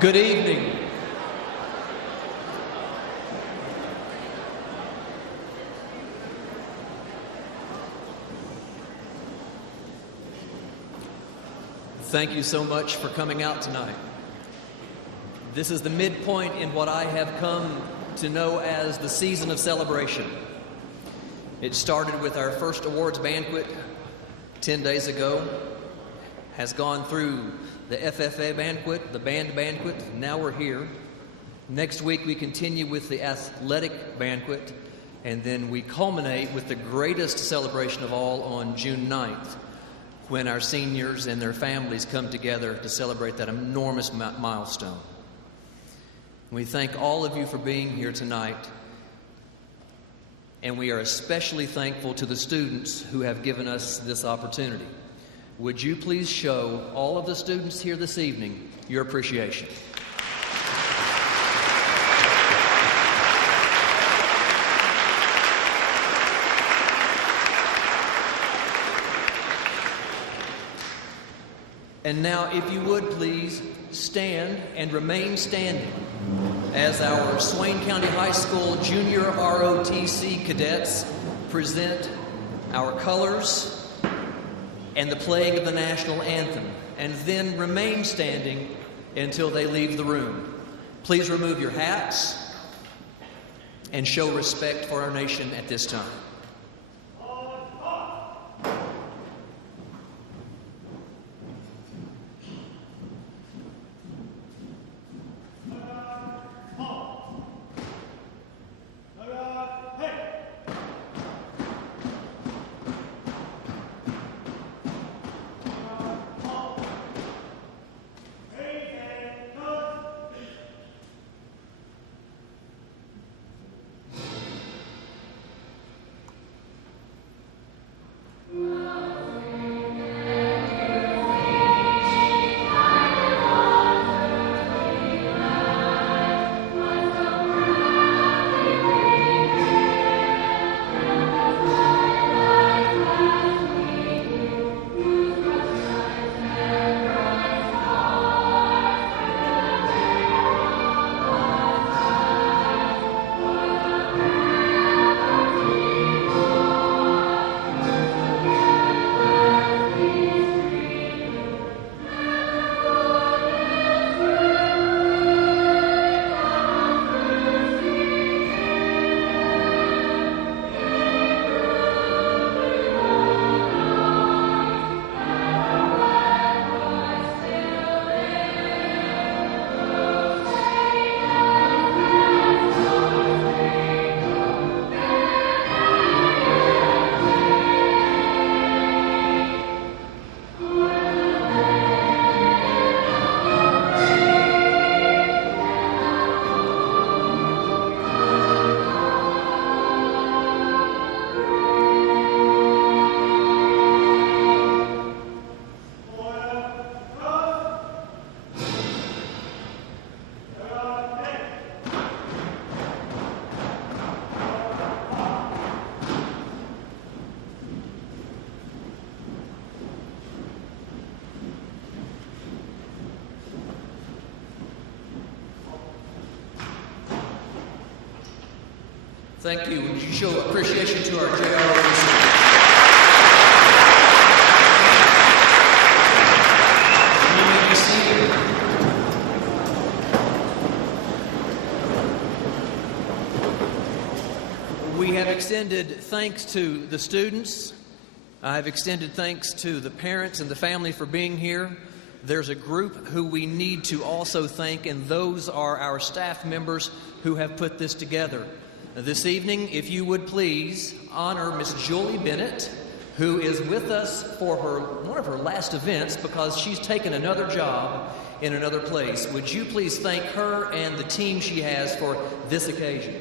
Good evening. Thank you so much for coming out tonight. This is the midpoint in what I have come to know as the season of celebration. It started with our first awards banquet 10 days ago, has gone through the FFA banquet, the band banquet, now we're here. Next week we continue with the athletic banquet, and then we culminate with the greatest celebration of all on June 9th, when our seniors and their families come together to celebrate that enormous milestone. We thank all of you for being here tonight, and we are especially thankful to the students who have given us this opportunity. Would you please show all of the students here this evening your appreciation? And now, if you would please stand and remain standing as our Swain County High School Junior ROTC cadets present our colors and the playing of the national anthem, and then remain standing until they leave the room. Please remove your hats and show respect for our nation at this time. Thank you. Would you show appreciation to our JROs? You may be seated. We have extended thanks to the students. I've extended thanks to the parents and the family for being here. There's a group who we need to also thank, and those are our staff members who have put this together. This evening, if you would please honor Miss Julie Bennett, who is with us for one of her last events because she's taken another job in another place. Would you please thank her and the team she has for this occasion?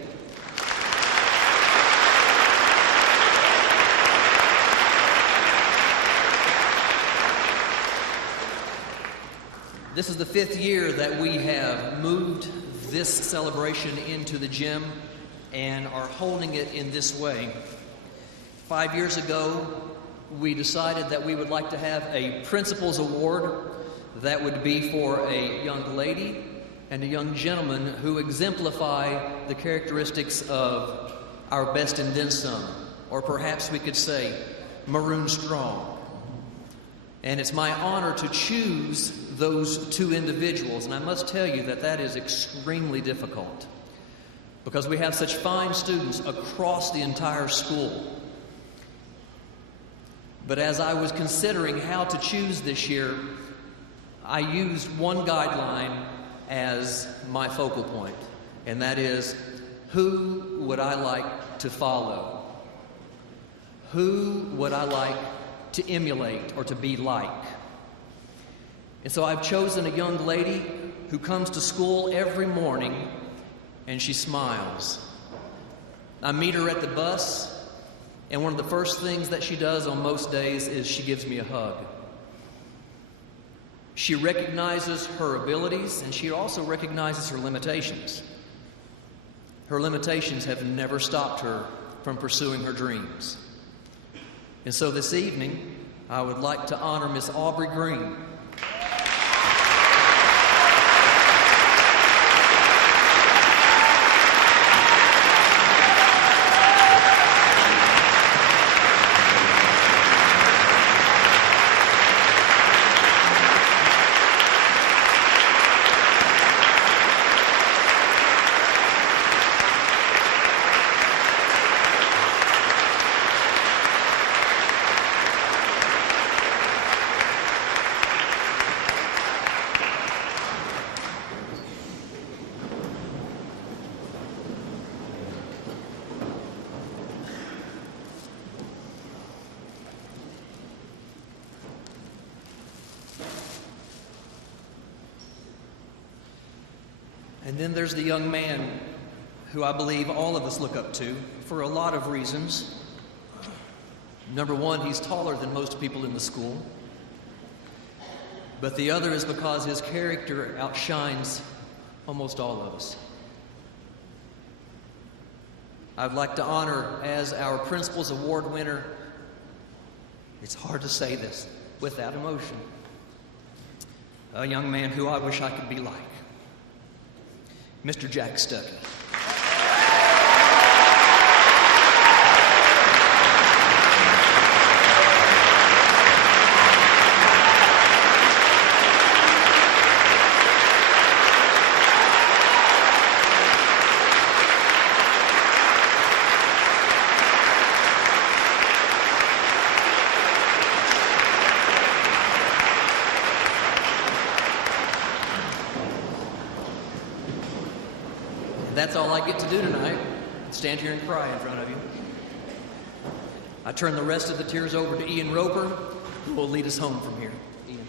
This is the 5th year that we have moved this celebration into the gym and are holding it in this way. 5 years ago, we decided that we would like to have a principal's award that would be for a young lady and a young gentleman who exemplify the characteristics of our best and then some, or perhaps we could say maroon strong. And it's my honor to choose those two individuals, and I must tell you that that is extremely difficult because we have such fine students across the entire school. But as I was considering how to choose this year, I used one guideline as my focal point, and that is, who would I like to follow? Who would I like to emulate or to be like? And so I've chosen a young lady who comes to school every morning and she smiles. I meet her at the bus, and one of the first things that she does on most days is she gives me a hug. She recognizes her abilities, and she also recognizes her limitations. Her limitations have never stopped her from pursuing her dreams. And so this evening, I would like to honor Miss Aubrey Green. And then there's the young man who I believe all of us look up to for a lot of reasons. Number one, he's taller than most people in the school. But the other is because his character outshines almost all of us. I'd like to honor as our Principal's Award winner, it's hard to say this without emotion, a young man who I wish I could be like. Mr. Jack Stuckey. That's all I get to do tonight, stand here and cry in front of you. I turn the rest of the tears over to Ian Roper, who will lead us home from here. Ian.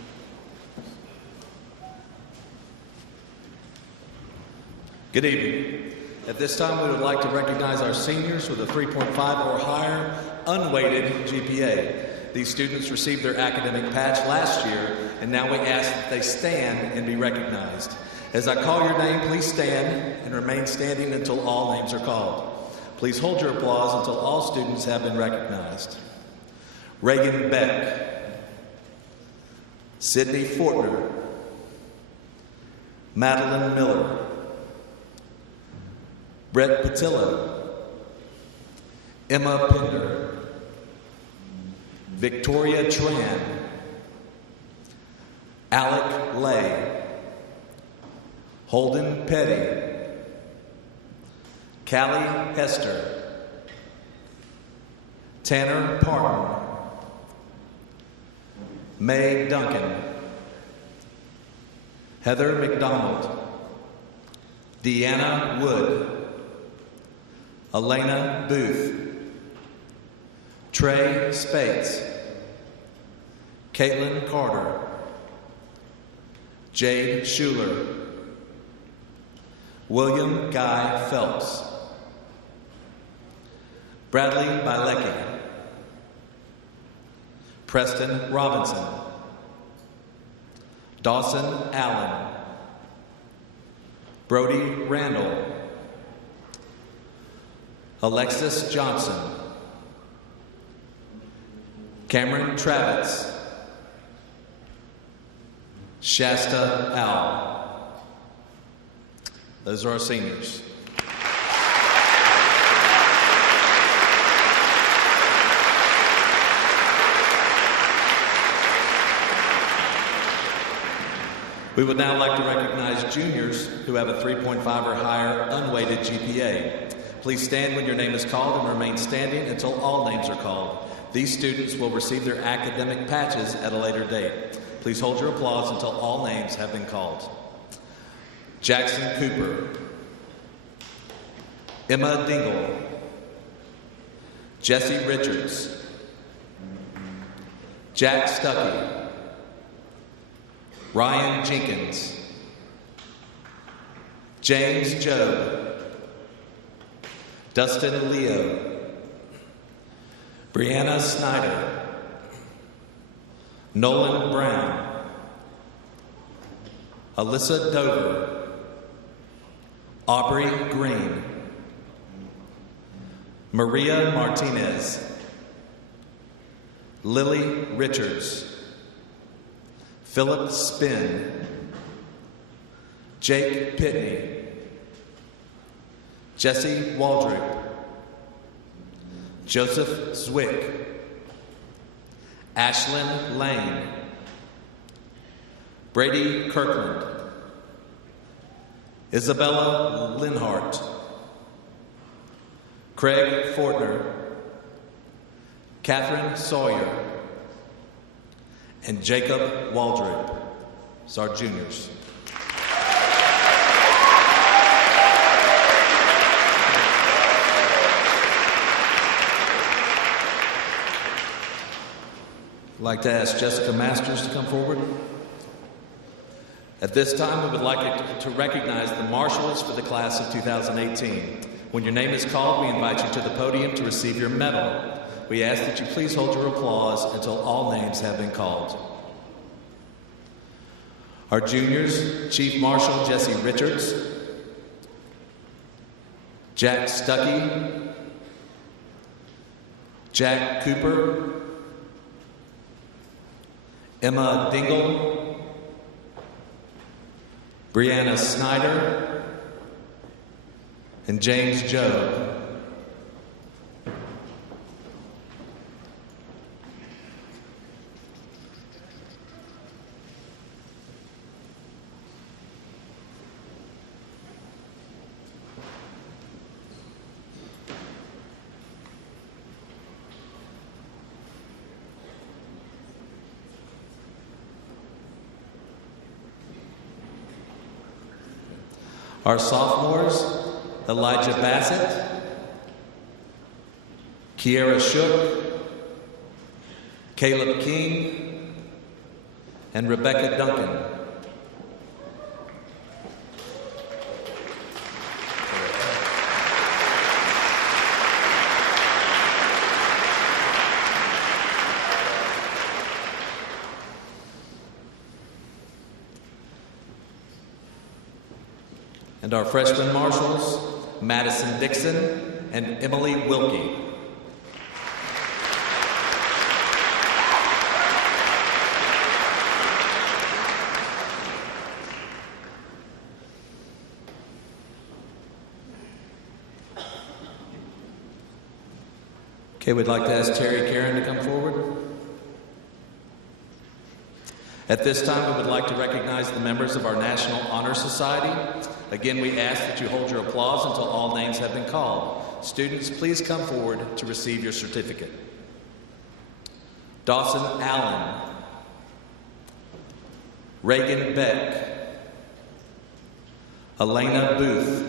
Good evening. At this time, we would like to recognize our seniors with a 3.5 or higher unweighted GPA. These students received their academic patch last year, and now we ask that they stand and be recognized. As I call your name, please stand and remain standing until all names are called. Please hold your applause until all students have been recognized. Reagan Beck, Sydney Fortner, Madeline Miller, Brett Patilla, Emma Pender, Victoria Tran, Alec Lay, Holden Petty, Callie Hester, Tanner Parton, May Duncan, Heather McDonald, Deanna Wood, Elena Booth, Trey Spates, Caitlin Carter, Jade Schuler, William Guy Phelps, Bradley Bilecki, Preston Robinson, Dawson Allen, Brody Randall, Alexis Johnson, Cameron Travitz, Shasta Owl, Those are our seniors. We would now like to recognize juniors who have a 3.5 or higher unweighted GPA. Please stand when your name is called and remain standing until all names are called. These students will receive their academic patches at a later date. Please hold your applause until all names have been called. Jackson Cooper, Emma Dingle, Jesse Richards, Jack Stuckey, Ryan Jenkins, James Job, Dustin Leo, Brianna Snyder, Nolan Brown, Alyssa Dover, Aubrey Green, Maria Martinez, Lily Richards, Philip Spinn, Jake Pitney, Jesse Waldrop, Joseph Zwick, Ashlyn Lane, Brady Kirkland, Isabella Linhart, Craig Fortner, Catherine Sawyer, and Jacob Waldrop. It's our juniors. I'd like to ask Jessica Masters to come forward. At this time, we would like to recognize the marshals for the class of 2018. When your name is called, we invite you to the podium to receive your medal. We ask that you please hold your applause until all names have been called. Our juniors, Chief Marshal Jesse Richards, Jack Stuckey, Jack Cooper, Emma Dingle, Brianna Snyder, and James Joe. Our sophomores, Elijah Bassett, Kiera Shook, Caleb King, and Rebecca Duncan. And our freshman marshals, Madison Dixon and Emily Wilkie. Okay, we'd like to ask Terry Karen to come forward. At this time, we would like to recognize the members of our National Honor Society. Again, we ask that you hold your applause until all names have been called. Students, please come forward to receive your certificate. Dawson Allen, Reagan Beck, Elena Booth,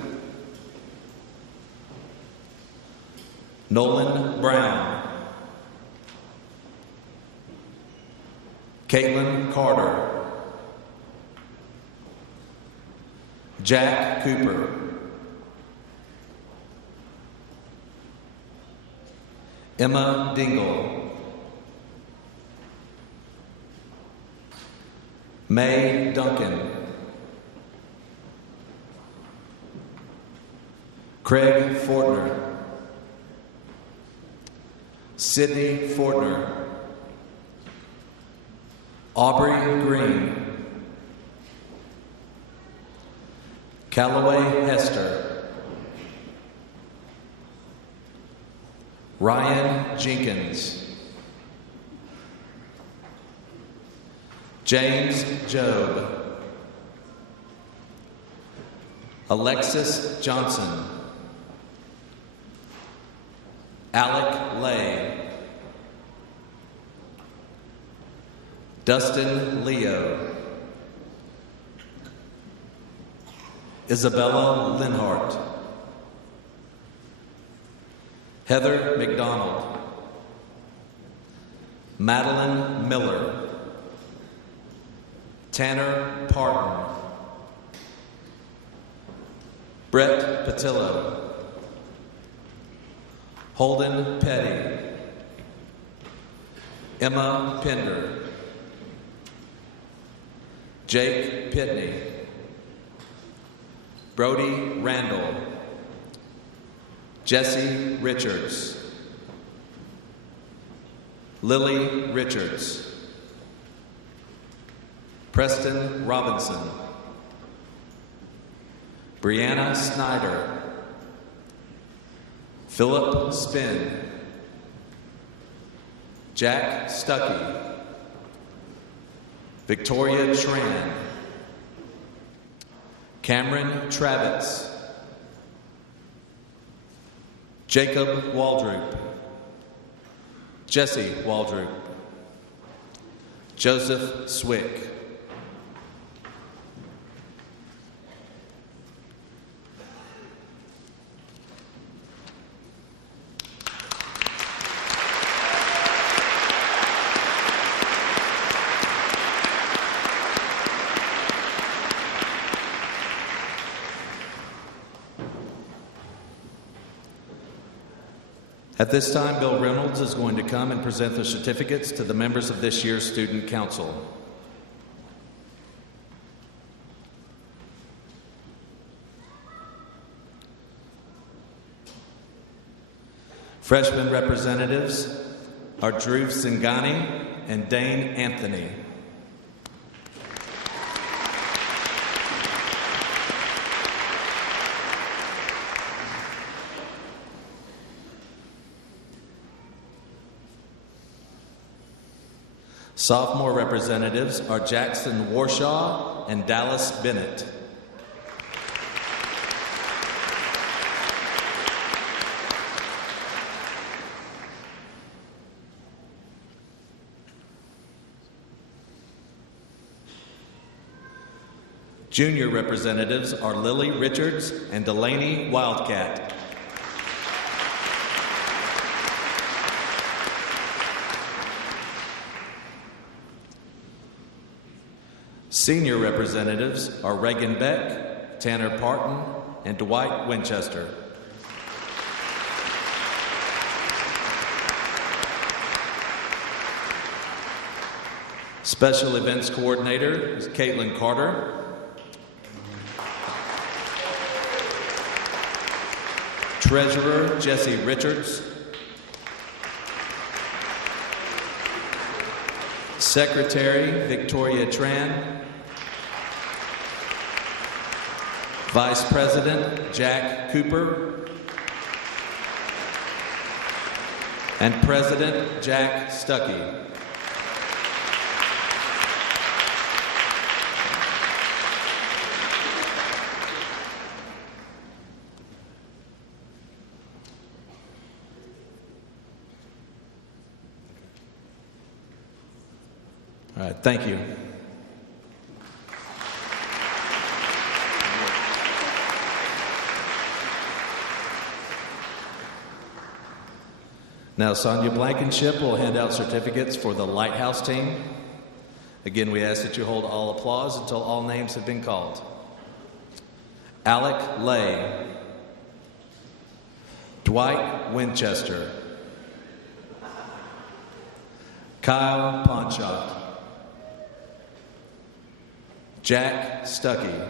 Nolan Brown, Caitlin Carter, Jack Cooper, Emma Dingle, May Duncan, Craig Fortner, Sydney Fortner, Aubrey Green, Callaway Hester, Ryan Jenkins, James Job, Alexis Johnson, Alec Lay, Dustin Leo, Isabella Linhart, Heather McDonald, Madeline Miller, Tanner Parton, Brett Patillo, Holden Petty, Emma Pender, Jake Pitney, Brody Randall, Jesse Richards, Lily Richards, Preston Robinson, Brianna Snyder, Philip Spinn, Jack Stuckey, Victoria Tran, Cameron Travitz, Jacob Waldroup, Jesse Waldroup, Joseph Swick. At this time, Bill Reynolds is going to come and present the certificates to the members of this year's Student Council. Freshman representatives are Drew Singani and Dane Anthony. Sophomore representatives are Jackson Warshaw and Dallas Bennett. Junior representatives are Lily Richards and Delaney Wildcat. Senior representatives are Reagan Beck, Tanner Parton, and Dwight Winchester. Special Events Coordinator is Caitlin Carter. Treasurer Jesse Richards. Secretary Victoria Tran. Vice President Jack Cooper. And President Jack Stuckey. All right, thank you. Now, Sonia Blankenship will hand out certificates for the Lighthouse team. Again, we ask that you hold all applause until all names have been called. Alec Lay, Dwight Winchester, Kyle Ponchot, Jack Stuckey,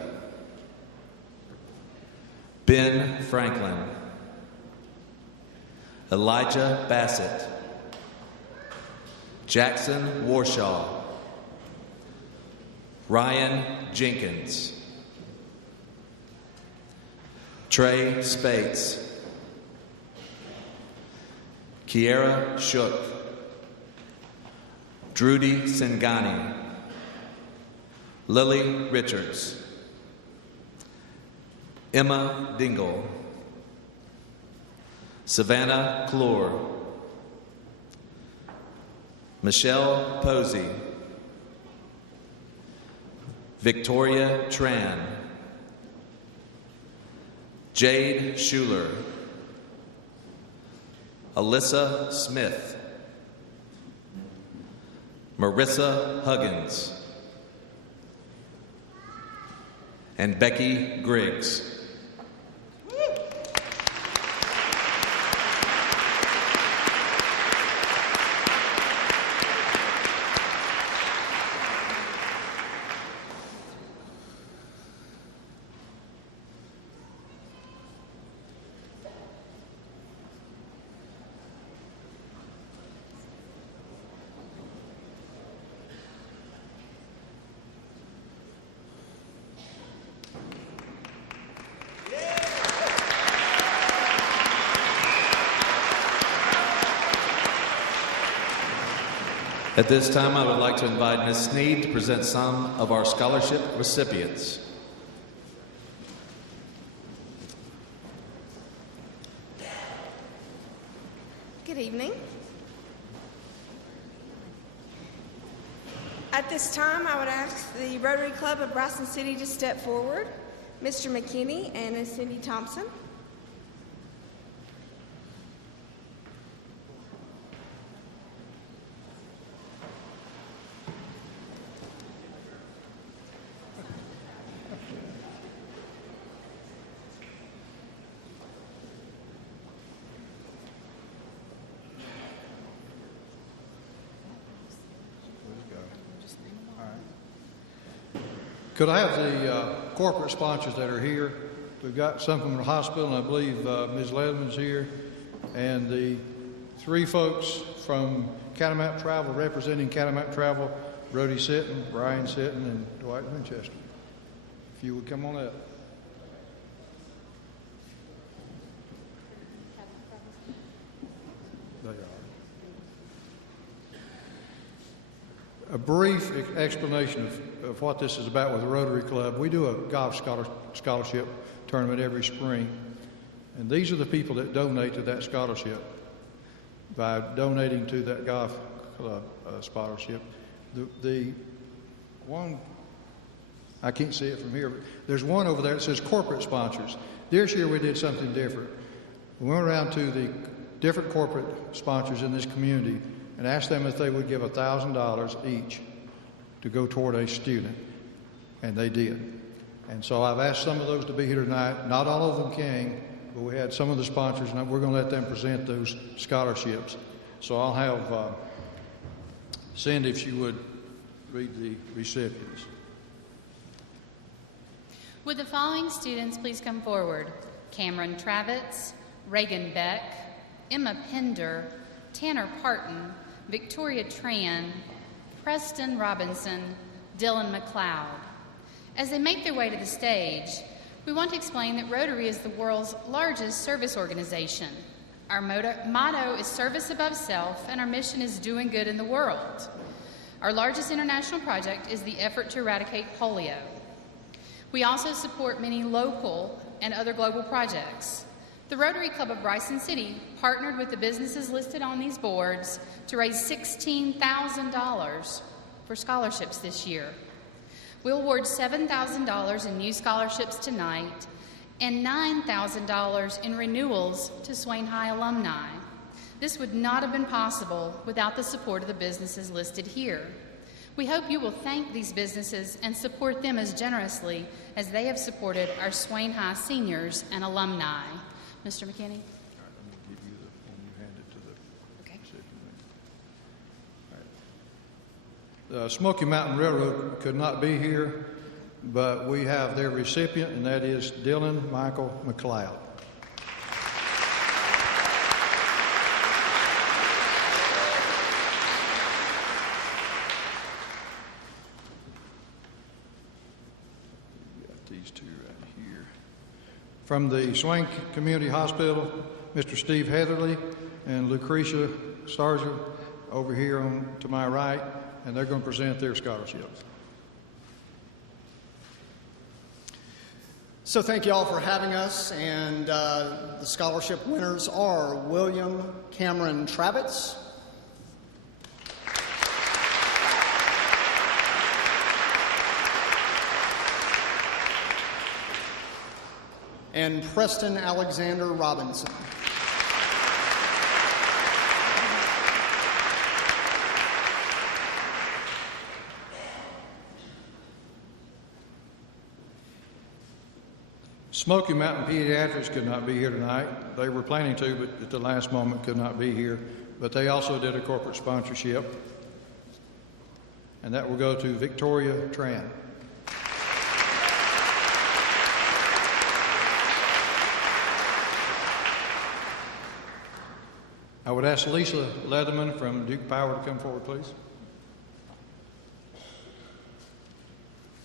Ben Franklin, Elijah Bassett, Jackson Warshaw, Ryan Jenkins, Trey Spates, Kiera Shook, Drudy Sengani, Lily Richards, Emma Dingle, Savannah Clore, Michelle Posey, Victoria Tran, Jade Schuler, Alyssa Smith, Marissa Huggins, and Becky Griggs. At this time, I would like to invite Ms. Sneed to present some of our scholarship recipients. Good evening. At this time, I would ask the Rotary Club of Bryson City to step forward. Mr. McKinney and Ms. Cindy Thompson. Could I have the corporate sponsors that are here? We've got some from the hospital, and I believe Ms. Ledman's here, and the three folks from Catamount Travel, representing Catamount Travel, Brody Sitton, Brian Sitton, and Dwight Winchester. If you would come on up. They are. A brief explanation of what this is about with the Rotary Club. We do a golf scholarship tournament every spring, and these are the people that donate to that scholarship by donating to that golf club scholarship. The one, I can't see it from here, but there's one over there that says corporate sponsors. This year we did something different. We went around to the different corporate sponsors in this community and asked them if they would give $1,000 each to go toward a student, and they did. And so I've asked some of those to be here tonight. Not all of them came, but we had some of the sponsors, and we're going to let them present those scholarships. So I'll have Cindy, if she would, read the recipients. Would the following students please come forward? Cameron Travitz, Reagan Beck, Emma Pender, Tanner Parton, Victoria Tran, Preston Robinson, Dylan McLeod. As they make their way to the stage, we want to explain that Rotary is the world's largest service organization. Our motto is service above self, and our mission is doing good in the world. Our largest international project is the effort to eradicate polio. We also support many local and other global projects. The Rotary Club of Bryson City partnered with the businesses listed on these boards to raise $16,000 for scholarships this year. We'll award $7,000 in new scholarships tonight and $9,000 in renewals to Swain High alumni. This would not have been possible without the support of the businesses listed here. We hope you will thank these businesses and support them as generously as they have supported our Swain High seniors and alumni. Mr. McKinney? All right, I'm going to give you the one you handed to the recipient. All right. Smoky Mountain Railroad could not be here, but we have their recipient, and that is Dylan Michael McLeod. Got these two right here. From the Swain Community Hospital, Mr. Steve Heatherly and Lucretia Sarger over here to my right, and they're going to present their scholarships. So thank you all for having us, and the scholarship winners are William Cameron Travitz, and Preston Alexander Robinson. Smoky Mountain Pediatrics could not be here tonight. They were planning to, but at the last moment could not be here. But they also did a corporate sponsorship, and that will go to Victoria Tran. I would ask Lisa Leatherman from Duke Power to come forward, please.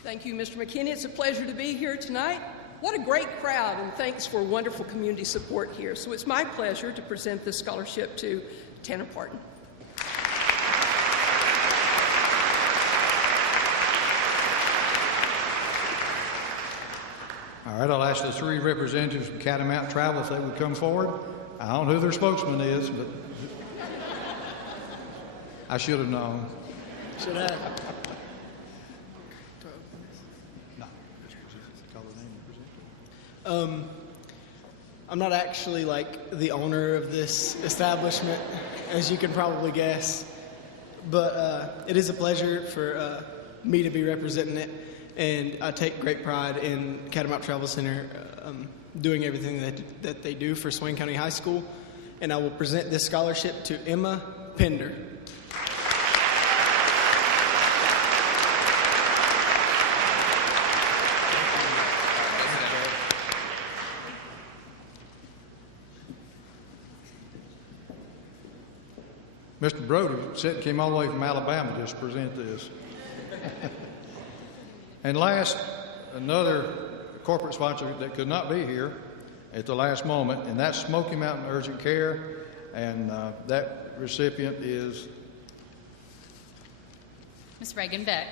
Thank you, Mr. McKinney. It's a pleasure to be here tonight. What a great crowd, and thanks for wonderful community support here. So it's my pleasure to present this scholarship to Tanner Parton. All right, I'll ask the three representatives from Catamount Travel if they would come forward. I don't know who their spokesman is, but I should have known. Should have. I'm not actually like the owner of this establishment, as you can probably guess, but it is a pleasure for me to be representing it, and I take great pride in Catamount Travel Center doing everything that they do for Swain County High School, and I will present this scholarship to Emma Pender. Mr. Brody came all the way from Alabama just to present this. And last, another corporate sponsor that could not be here at the last moment, and that's Smoky Mountain Urgent Care, and that recipient is Ms. Reagan Beck.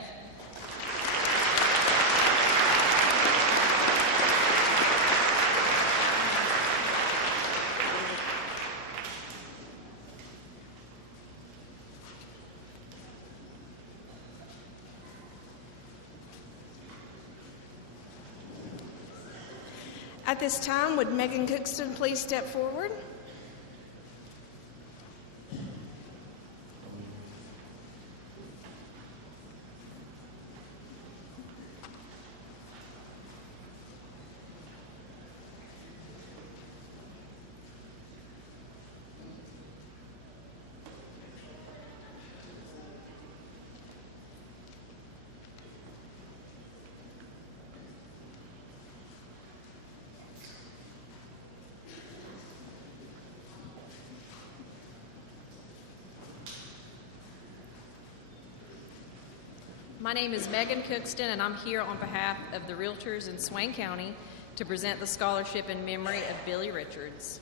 At this time, would Megan Cookston please step forward? My name is Megan Cookston, and I'm here on behalf of the Realtors in Swain County to present the scholarship in memory of Billy Richards.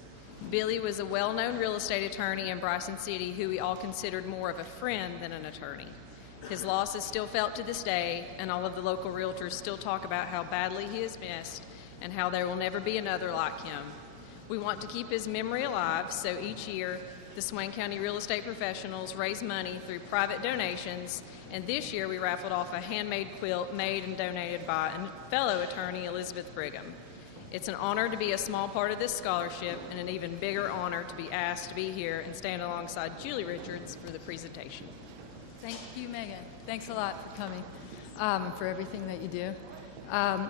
Billy was a well-known real estate attorney in Bryson City who we all considered more of a friend than an attorney. His loss is still felt to this day, and all of the local realtors still talk about how badly he is missed and how there will never be another like him. We want to keep his memory alive, so each year the Swain County real estate professionals raise money through private donations, and this year we raffled off a handmade quilt made and donated by a fellow attorney, Elizabeth Brigham. It's an honor to be a small part of this scholarship, and an even bigger honor to be asked to be here and stand alongside Julie Richards for the presentation. Thank you, Megan. Thanks a lot for coming, for everything that you do.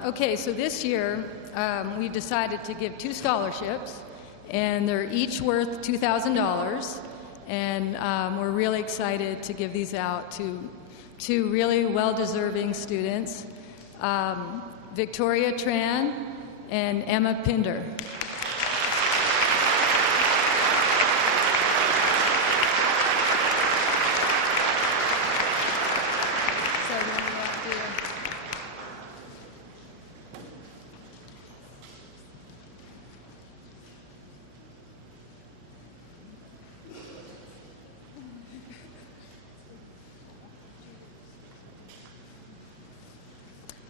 Okay, so this year we decided to give 2 scholarships, and they're each worth $2,000, and we're really excited to give these out to 2 really well-deserving students, Victoria Tran and Emma Pender.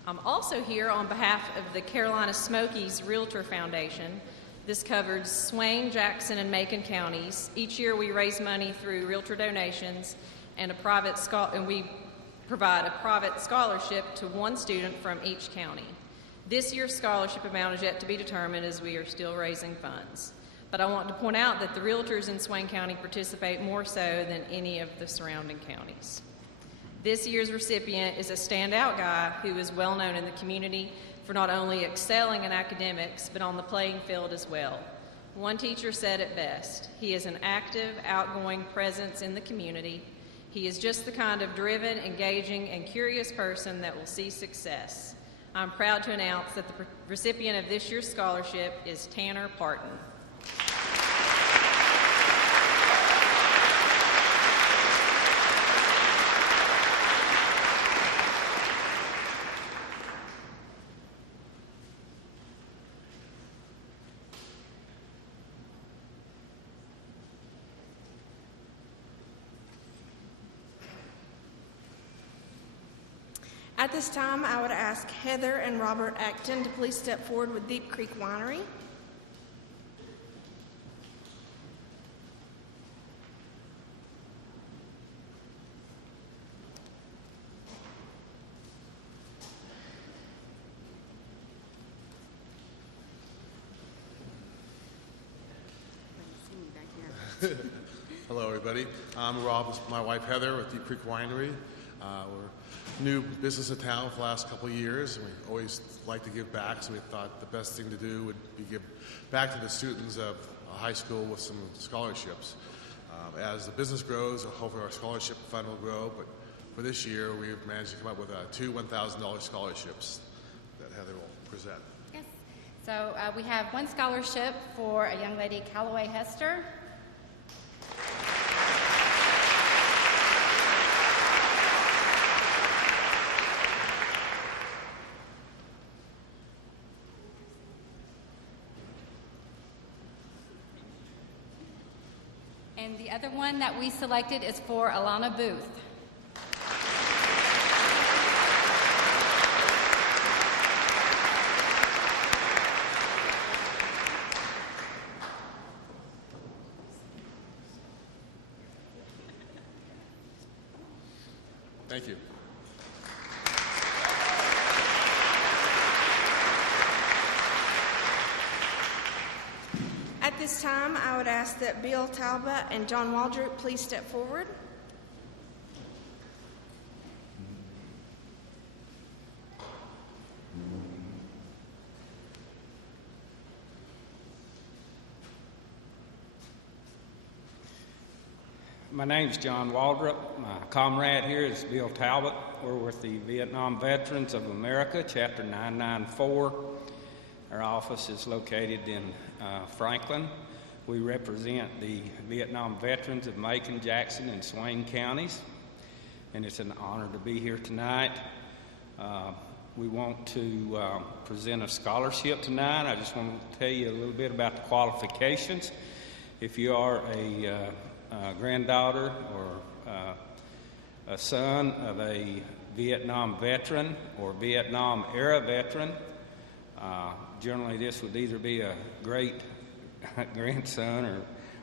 I'm also here on behalf of the Carolina Smokies Realtor Foundation. This covers Swain, Jackson, and Macon counties. Each year we raise money through realtor donations and we provide a private scholarship to one student from each county. This year's scholarship amount is yet to be determined as we are still raising funds. But I want to point out that the realtors in Swain County participate more so than any of the surrounding counties. This year's recipient is a standout guy who is well known in the community for not only excelling in academics, but on the playing field as well. One teacher said it best: he is an active, outgoing presence in the community. He is just the kind of driven, engaging, and curious person that will see success. I'm proud to announce that the recipient of this year's scholarship is Tanner Parton. At this time, I would ask Heather and Robert Acton to please step forward with Deep Creek Winery. Hello, everybody. I'm Rob, with my wife Heather with Deep Creek Winery. We're new business in town for the last couple of years, and we always like to give back, so we thought the best thing to do would be give back to the students of high school with some scholarships. As the business grows, hopefully our scholarship fund will grow, but for this year we've managed to come up with two $1,000 scholarships that Heather will present. Yes. So we have one scholarship for a young lady, Callaway Hester. And the other one that we selected is for Alana Booth. Thank you. At this time, I would ask that Bill Talbot and John Waldrop please step forward. My name's John Waldrop. My comrade here is Bill Talbot. We're with the Vietnam Veterans of America, Chapter 994. Our office is located in Franklin. We represent the Vietnam veterans of Macon, Jackson, and Swain counties, and it's an honor to be here tonight. We want to present a scholarship tonight. I just want to tell you a little bit about the qualifications. If you are a granddaughter or a son of a Vietnam veteran or Vietnam-era veteran, generally this would either be a great grandson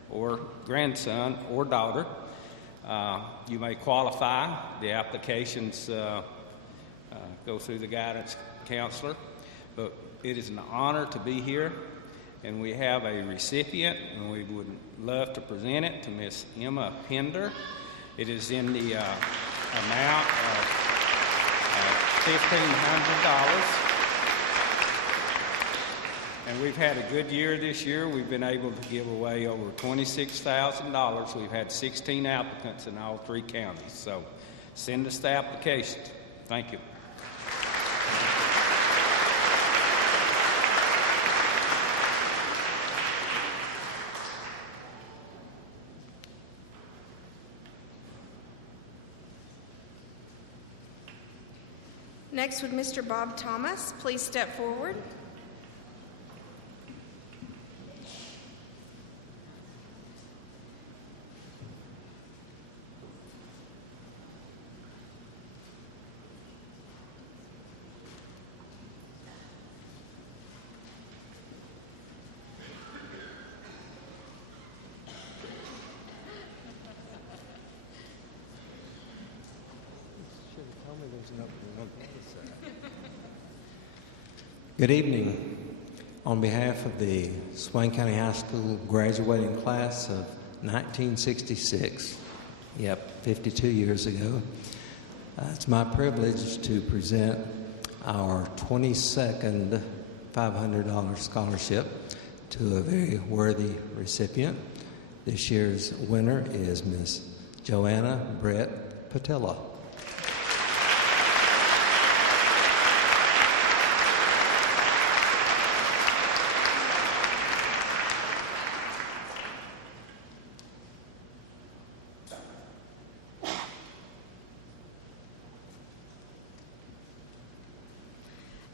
or grandson or daughter. You may qualify. The applications go through the guidance counselor, but it is an honor to be here, and we have a recipient, and we would love to present it to Miss Emma Pender. It is in the amount of $1,500. And we've had a good year this year. We've been able to give away over $26,000. We've had 16 applicants in all 3 counties. So send us the applications. Thank you. Next would Mr. Bob Thomas please step forward. Good evening. On behalf of the Swain County High School graduating class of 1966, 52 years ago, it's my privilege to present our 22nd $500 scholarship to a very worthy recipient. This year's winner is Miss Joanna Brett Patella.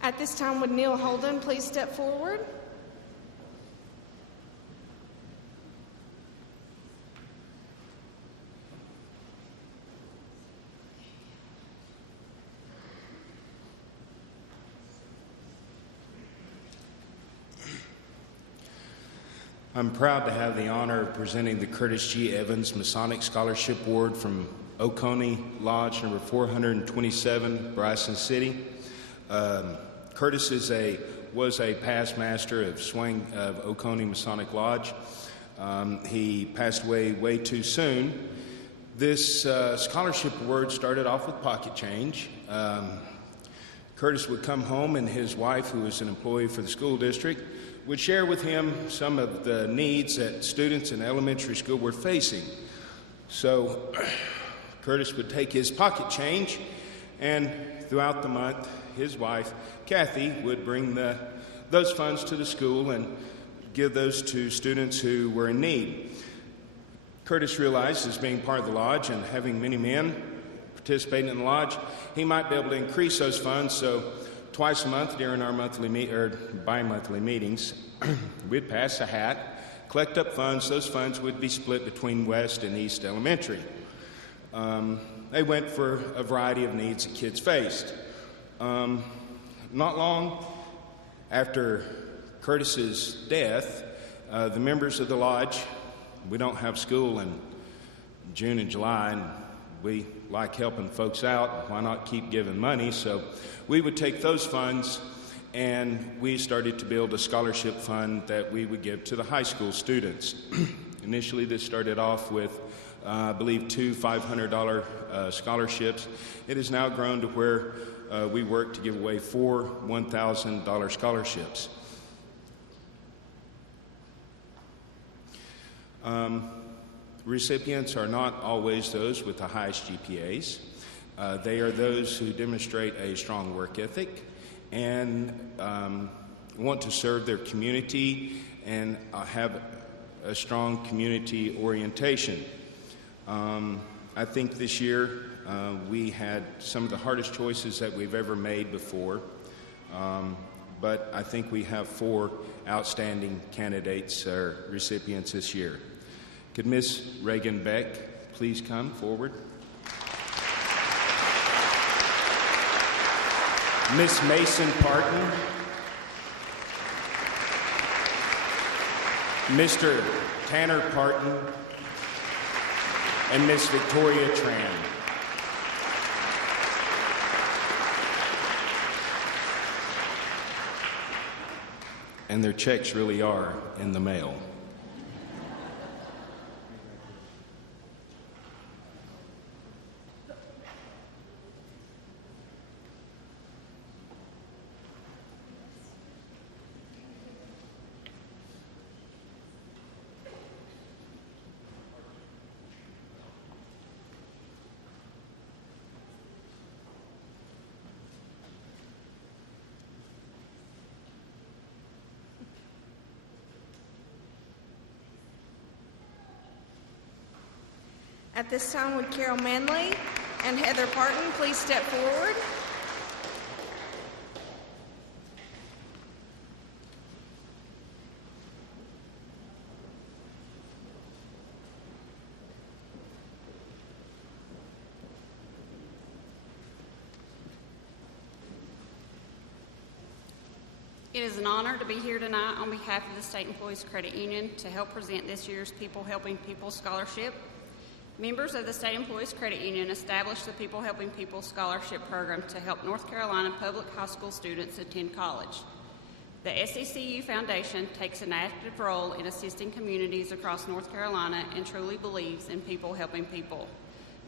At this time, would Neil Holden please step forward? I'm proud to have the honor of presenting the Curtis G. Evans Masonic Scholarship Award from Oconee Lodge number 427, Bryson City. Curtis was a past master of Swain of Oconee Masonic Lodge. He passed away way too soon. This scholarship award started off with pocket change. Curtis would come home and his wife, who was an employee for the school district, would share with him some of the needs that students in elementary school were facing. So Curtis would take his pocket change, and throughout the month, his wife, Kathy, would bring those funds to the school and give those to students who were in need. Curtis realized, as being part of the lodge and having many men participating in the lodge, he might be able to increase those funds. So twice a month during our bi-monthly meetings, we'd pass a hat, collect up funds. Those funds would be split between West and East Elementary. They went for a variety of needs that kids faced. Not long after Curtis's death, the members of the lodge, we don't have school in June and July, and we like helping folks out. Why not keep giving money? So we would take those funds and we started to build a scholarship fund that we would give to the high school students. Initially, this started off with, I believe, 2 $500 scholarships. It has now grown to where we work to give away 4 $1,000 scholarships. Recipients are not always those with the highest GPAs. They are those who demonstrate a strong work ethic and want to serve their community and have a strong community orientation. I think this year we had some of the hardest choices that we've ever made before, but I think we have 4 outstanding candidates or recipients this year. Could Miss Reagan Beck please come forward? Miss Mason Parton, Mr. Tanner Parton, and Miss Victoria Tran. And their checks really are in the mail. At this time, would Carol Manley and Heather Parton please step forward? It is an honor to be here tonight on behalf of the State Employees Credit Union to help present this year's People Helping People Scholarship. Members of the State Employees Credit Union established the People Helping People Scholarship Program to help North Carolina public high school students attend college. The SECU Foundation takes an active role in assisting communities across North Carolina and truly believes in people helping people.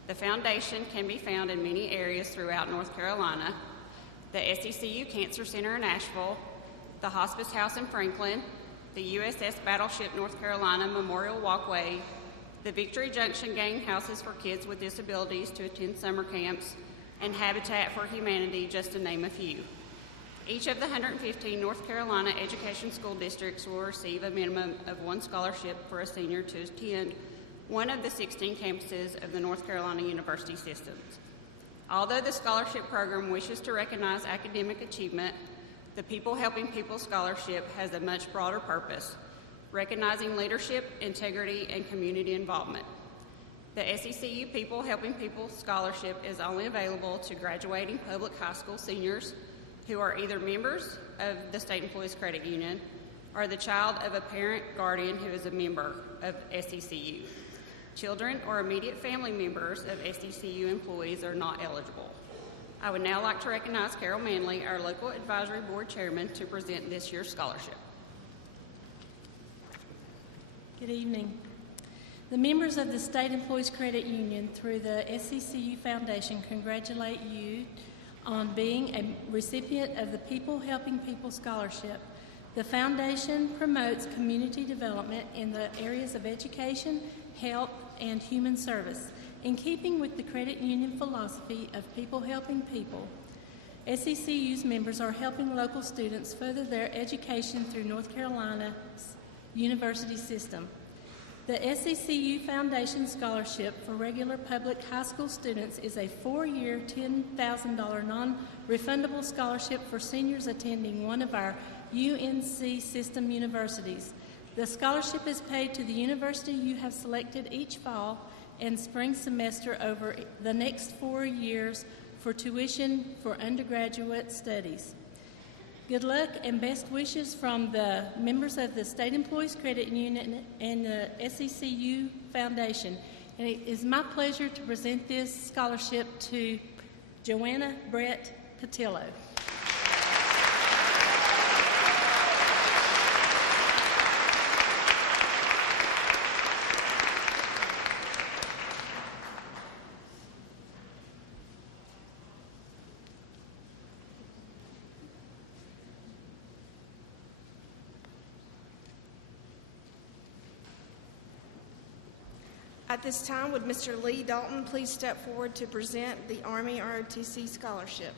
The foundation can be found in many areas throughout North Carolina: the SECU Cancer Center in Asheville, the Hospice House in Franklin, the USS Battleship North Carolina Memorial Walkway, the Victory Junction Gang Houses for kids with disabilities to attend summer camps, and Habitat for Humanity, just to name a few. Each of the 115 North Carolina education school districts will receive a minimum of one scholarship for a senior to attend one of the 16 campuses of the North Carolina University systems. Although the scholarship program wishes to recognize academic achievement, the People Helping People Scholarship has a much broader purpose, recognizing leadership, integrity, and community involvement. The SECU People Helping People Scholarship is only available to graduating public high school seniors who are either members of the State Employees Credit Union or the child of a parent guardian who is a member of SECU. Children or immediate family members of SECU employees are not eligible. I would now like to recognize Carol Manley, our local advisory board chairman, to present this year's scholarship. Good evening. The members of the State Employees Credit Union through the SECU Foundation congratulate you on being a recipient of the People Helping People Scholarship. The foundation promotes community development in the areas of education, health, and human service, in keeping with the credit union philosophy of people helping people. SECU's members are helping local students further their education through North Carolina's university system. The SECU Foundation Scholarship for regular public high school students is a 4-year, $10,000 non-refundable scholarship for seniors attending one of our UNC system universities. The scholarship is paid to the university you have selected each fall and spring semester over the next 4 years for tuition for undergraduate studies. Good luck and best wishes from the members of the State Employees Credit Union and the SECU Foundation. And it is my pleasure to present this scholarship to Joanna Brett Patillo. At this time, would Mr. Lee Dalton please step forward to present the Army ROTC Scholarship?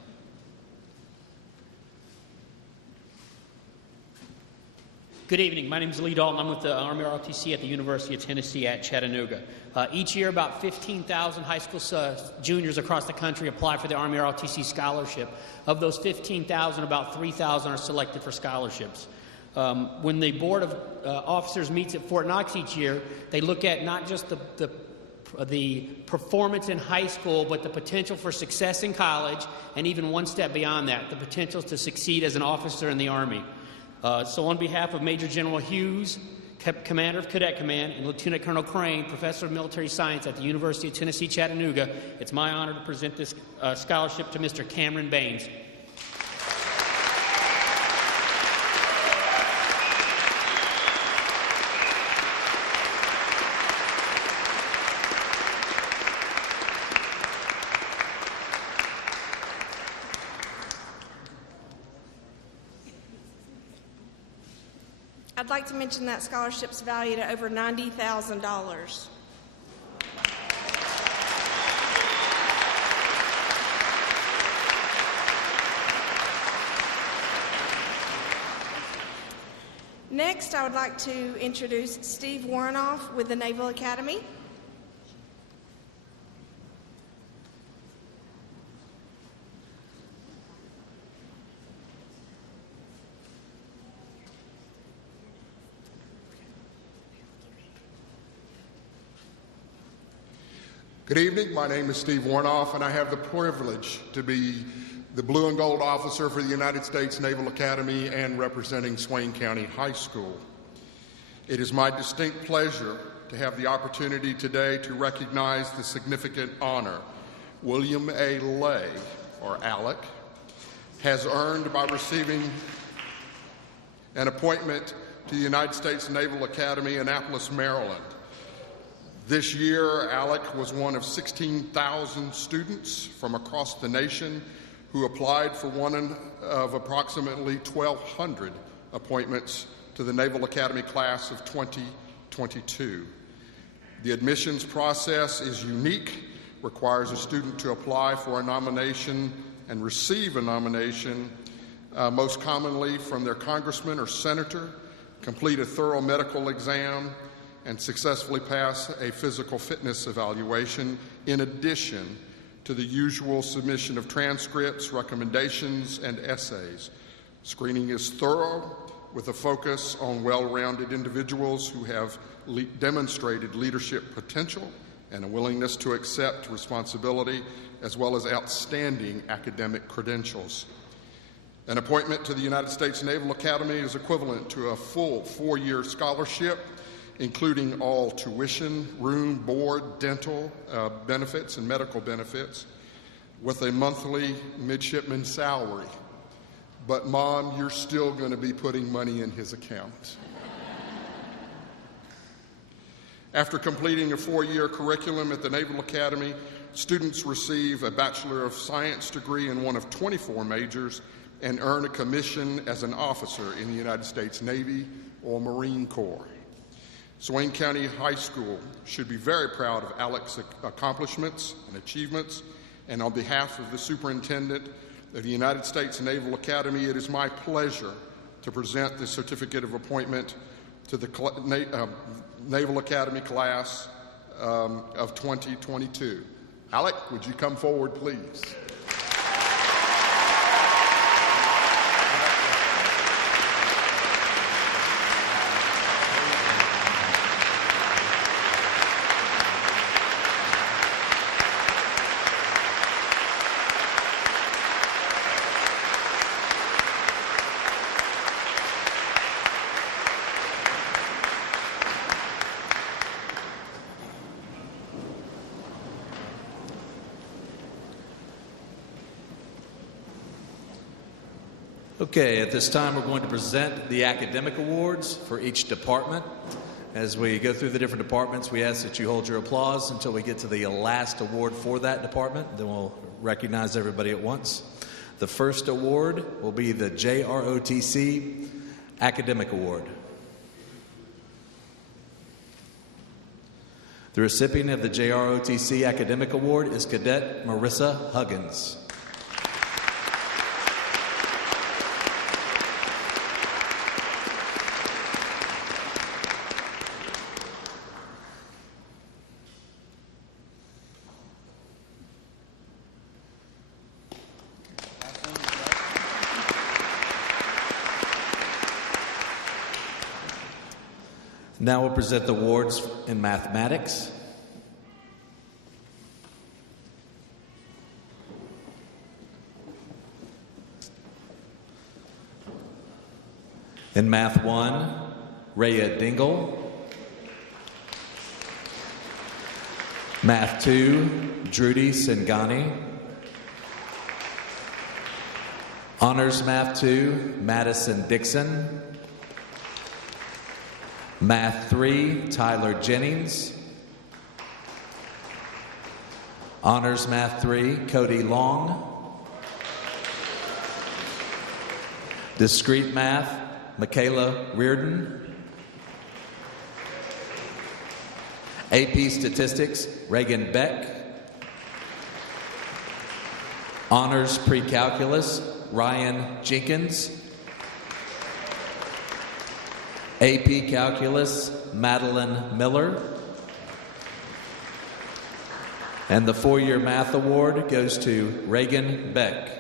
Good evening. My name is Lee Dalton. I'm with the Army ROTC at the University of Tennessee at Chattanooga. Each year, about 15,000 high school juniors across the country apply for the Army ROTC Scholarship. Of those 15,000, about 3,000 are selected for scholarships. When the Board of Officers meets at Fort Knox each year, they look at not just the performance in high school, but the potential for success in college, and even one step beyond that, the potential to succeed as an officer in the Army. So on behalf of Major General Hughes, Commander of Cadet Command, and Lieutenant Colonel Crane, Professor of Military Science at the University of Tennessee, Chattanooga, it's my honor to present this scholarship to Mr. Cameron Baines. I'd like to mention that scholarship's valued at over $90,000. Next, I would like to introduce Steve Warnoff with the Naval Academy. Good evening. My name is Steve Warnoff, and I have the privilege to be the Blue and Gold Officer for the United States Naval Academy and representing Swain County High School. It is my distinct pleasure to have the opportunity today to recognize the significant honor William A. Lay, or Alec, has earned by receiving an appointment to the United States Naval Academy, Annapolis, Maryland. This year, Alec was one of 16,000 students from across the nation who applied for one of approximately 1,200 appointments to the Naval Academy class of 2022. The admissions process is unique, requires a student to apply for a nomination and receive a nomination, most commonly from their congressman or senator, complete a thorough medical exam, and successfully pass a physical fitness evaluation, in addition to the usual submission of transcripts, recommendations, and essays. Screening is thorough, with a focus on well-rounded individuals who have demonstrated leadership potential and a willingness to accept responsibility, as well as outstanding academic credentials. An appointment to the United States Naval Academy is equivalent to a full 4-year scholarship, including all tuition, room, board, dental benefits, and medical benefits, with a monthly midshipman salary. But, Mom, you're still going to be putting money in his account. After completing a 4-year curriculum at the Naval Academy, students receive a Bachelor of Science degree in one of 24 majors and earn a commission as an officer in the United States Navy or Marine Corps. Swain County High School should be very proud of Alec's accomplishments and achievements, and on behalf of the Superintendent of the United States Naval Academy, it is my pleasure to present the Certificate of Appointment to the Naval Academy class of 2022. Alec, would you come forward, please? Okay, at this time we're going to present the academic awards for each department. As we go through the different departments, we ask that you hold your applause until we get to the last award for that department. Then we'll recognize everybody at once. The first award will be the Jrotc Academic Award. The recipient of the Jrotc Academic Award is Cadet Marissa Huggins. Now we'll present the awards in mathematics. In Math 1, Rhea Dingle. Math 2, Drudy Singani. Honors Math 2, Madison Dixon. Math 3, Tyler Jennings. Honors Math 3, Cody Long. Discrete Math, Michaela Reardon. AP Statistics, Reagan Beck. Honors Pre-Calculus, Ryan Jenkins. AP Calculus, Madeline Miller. And the 4-year Math Award goes to Reagan Beck.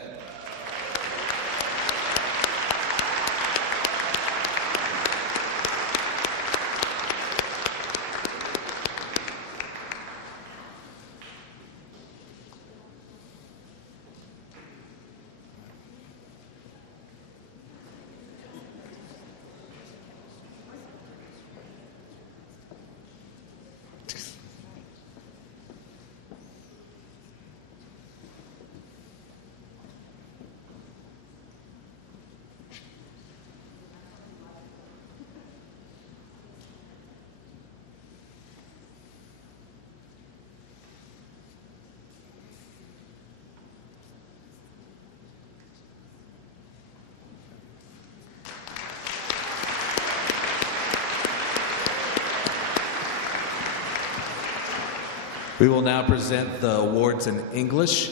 We will now present the awards in English.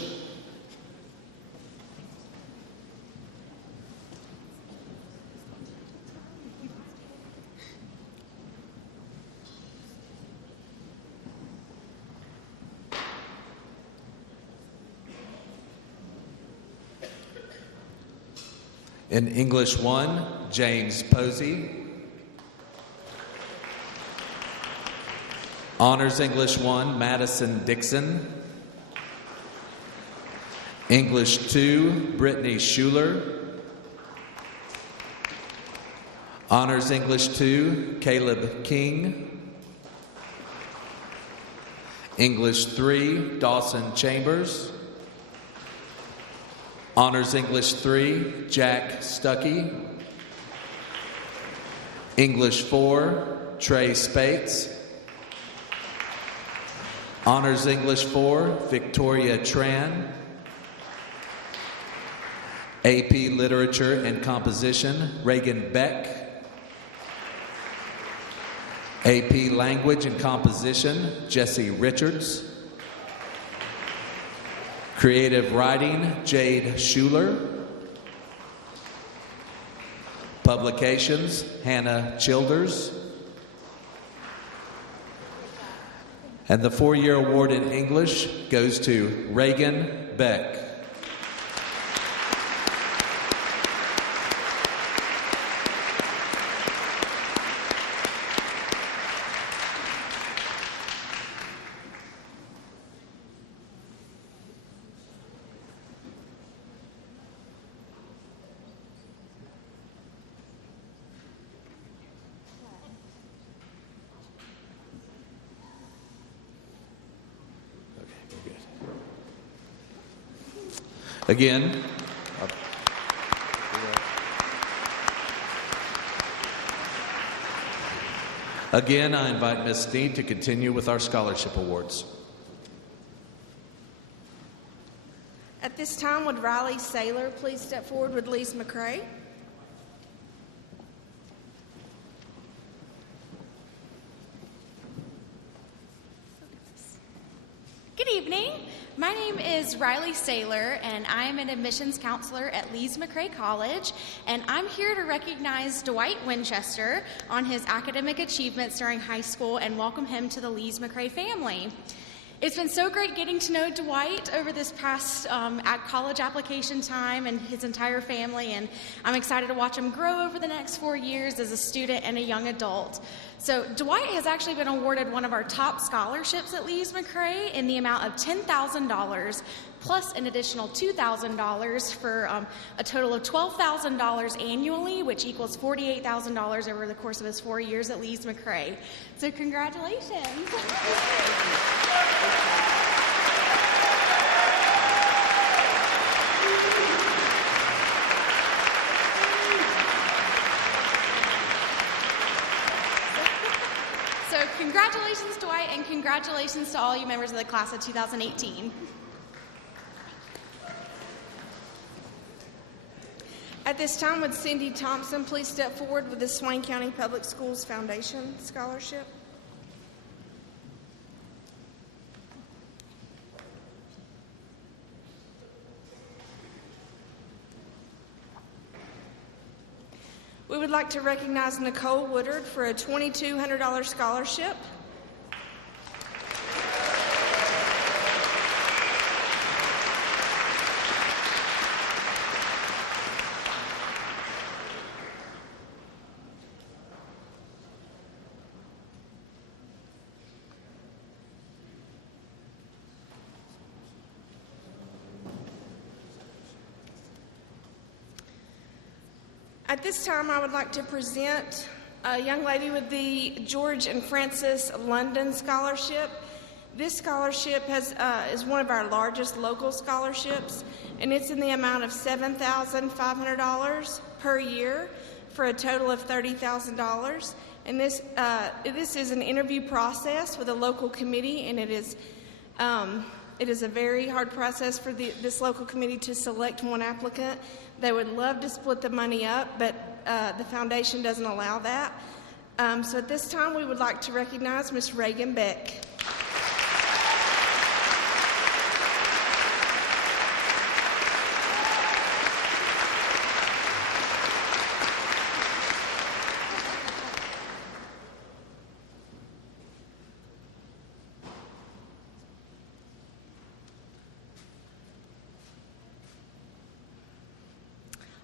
In English 1, James Posey. Honors English 1, Madison Dixon. English 2, Brittany Schuler. Honors English 2, Caleb King. English 3, Dawson Chambers. Honors English 3, Jack Stuckey. English 4, Trey Spates. Honors English 4, Victoria Tran. AP Literature and Composition, Reagan Beck. AP Language and Composition, Jesse Richards. Creative Writing, Jade Schuler. Publications, Hannah Childers. And the 4-year award in English goes to Reagan Beck. Again, I invite Ms. Sneed to continue with our scholarship awards. At this time, would Riley Saylor please step forward with Lise McCrae? Good evening. My name is Riley Saylor, and I'm an admissions counselor at Lise McCrae College, and I'm here to recognize Dwight Winchester on his academic achievements during high school and welcome him to the Lise McCrae family. It's been so great getting to know Dwight over this past college application time and his entire family, and I'm excited to watch him grow over the next 4 years as a student and a young adult. So Dwight has actually been awarded one of our top scholarships at Lise McCrae in the amount of $10,000 plus an additional $2,000 for a total of $12,000 annually, which equals $48,000 over the course of his 4 years at Lise McCrae. So congratulations. So congratulations, Dwight, and congratulations to all you members of the class of 2018. At this time, would Cindy Thompson please step forward with the Swain County Public Schools Foundation Scholarship? We would like to recognize Nicole Woodard for a $2,200 scholarship. At this time, I would like to present a young lady with the George and Frances London Scholarship. This scholarship is one of our largest local scholarships, and it's in the amount of $7,500 per year for a total of $30,000. And this is an interview process with a local committee, and it is a very hard process for this local committee to select one applicant. They would love to split the money up, but the foundation doesn't allow that. So at this time, we would like to recognize Ms. Reagan Beck.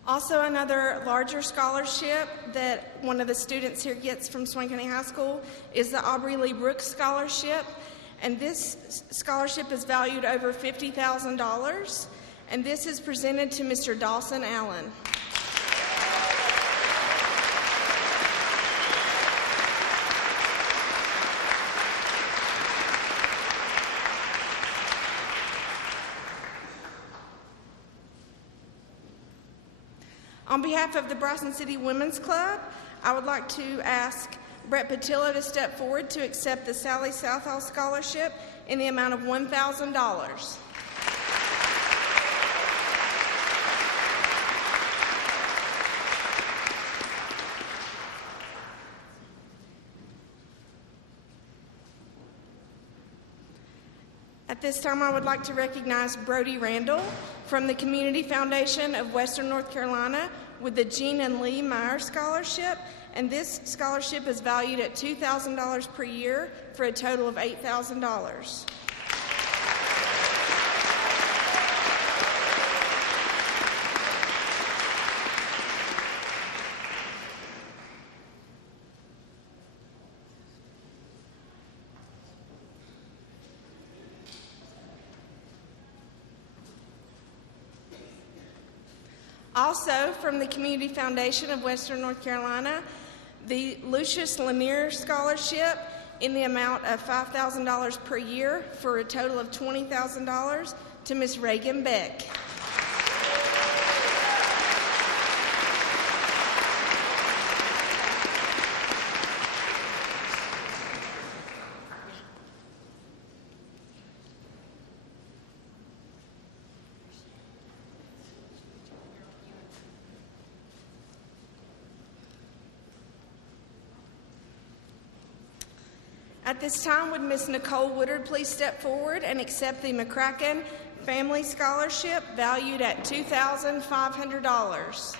Also, another larger scholarship that one of the students here gets from Swain County High School is the Aubrey Lee Brooks Scholarship. And this scholarship is valued over $50,000. And this is presented to Mr. Dawson Allen. On behalf of the Bryson City Women's Club, I would like to ask Brett Patillo to step forward to accept the Sally Southall Scholarship in the amount of $1,000. At this time, I would like to recognize Brody Randall from the Community Foundation of Western North Carolina with the Jean and Lee Meyer Scholarship, and this scholarship is valued at $2,000 per year for a total of $8,000. Also, from the Community Foundation of Western North Carolina, the Lucius Lanier Scholarship in the amount of $5,000 per year for a total of $20,000 to Ms. Reagan Beck. At this time, would Ms. Nicole Woodard please step forward and accept the McCracken Family Scholarship valued at $2,500.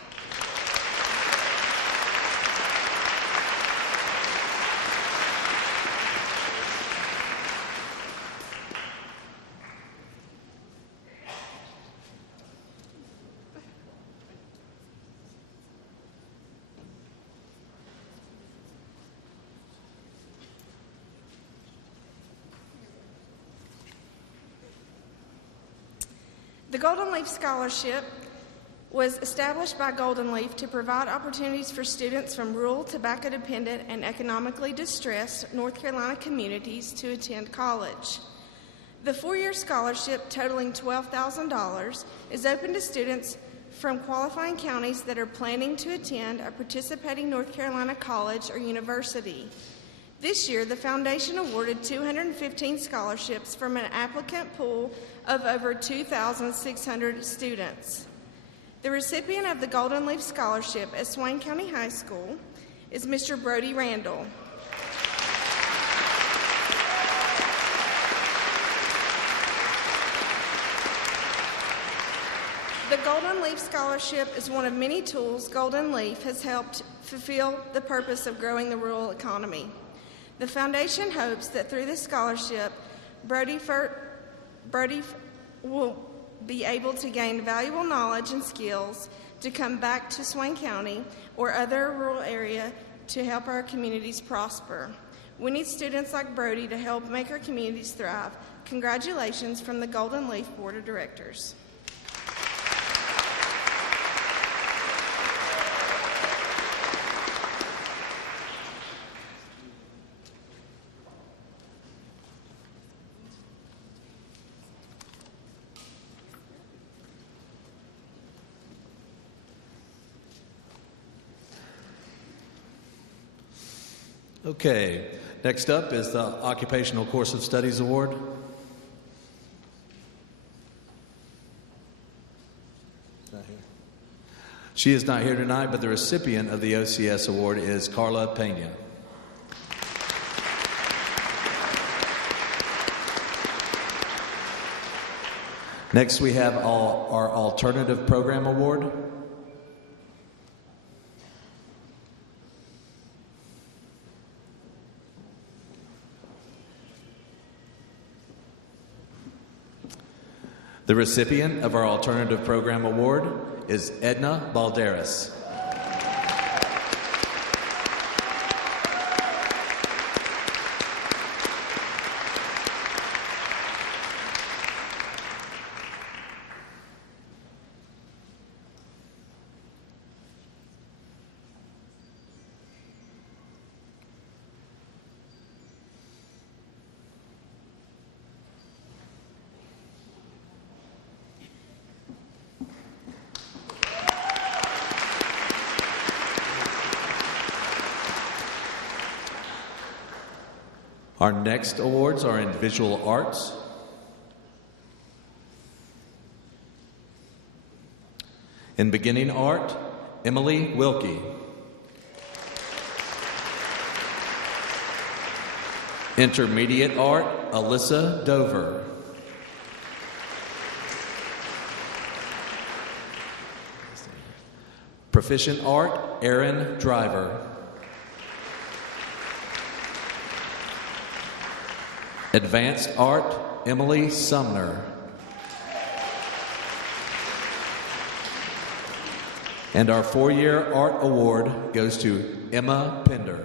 The Golden Leaf Scholarship was established by Golden Leaf to provide opportunities for students from rural, tobacco-dependent, and economically distressed North Carolina communities to attend college. The four-year scholarship, totaling $12,000, is open to students from qualifying counties that are planning to attend a participating North Carolina college or university. This year, the Foundation awarded 215 scholarships from an applicant pool of over 2,600 students. The recipient of the Golden Leaf Scholarship at Swain County High School is Mr. Brody Randall. The Golden Leaf Scholarship is one of many tools Golden Leaf has helped fulfill the purpose of growing the rural economy. The Foundation hopes that through this scholarship, Brody will be able to gain valuable knowledge and skills to come back to Swain County or other rural area to help our communities prosper. We need students like Brody to help make our communities thrive. Congratulations from the Golden Leaf Board of Directors. Okay, next up is the Occupational Course of Studies Award. She is not here tonight, but the recipient of the OCS award is Carla Pena. Next, we have our Alternative Program Award. The recipient of our Alternative Program Award is Edna Balderas. Our next awards are in visual arts. In beginning art, Emily Wilkie. Intermediate art, Alyssa Dover. Proficient art, Aaron Driver. Advanced art, Emily Sumner. And our 4-year art award goes to Emma Pender.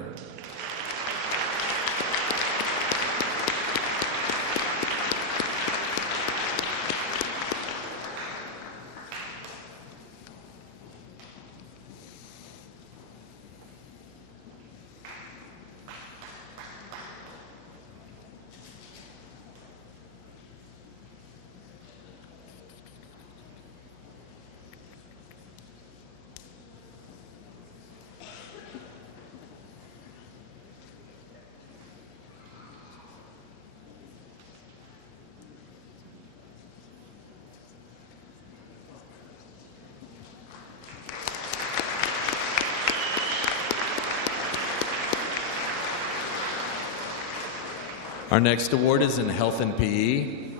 Our next award is in health and PE.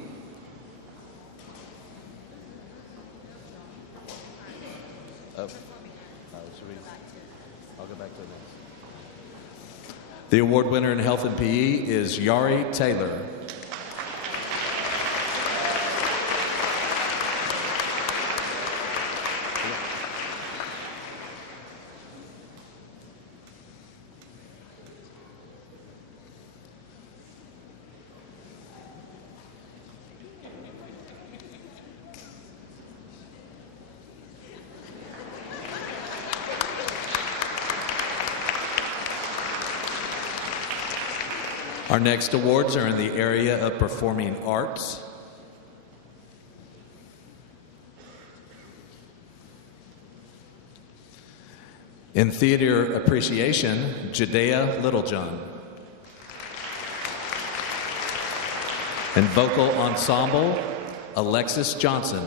I'll go back to the next. The award winner in health and PE is Yari Taylor. Our next awards are in the area of performing arts. In theater appreciation, Judea Littlejohn. In vocal ensemble, Alexis Johnson.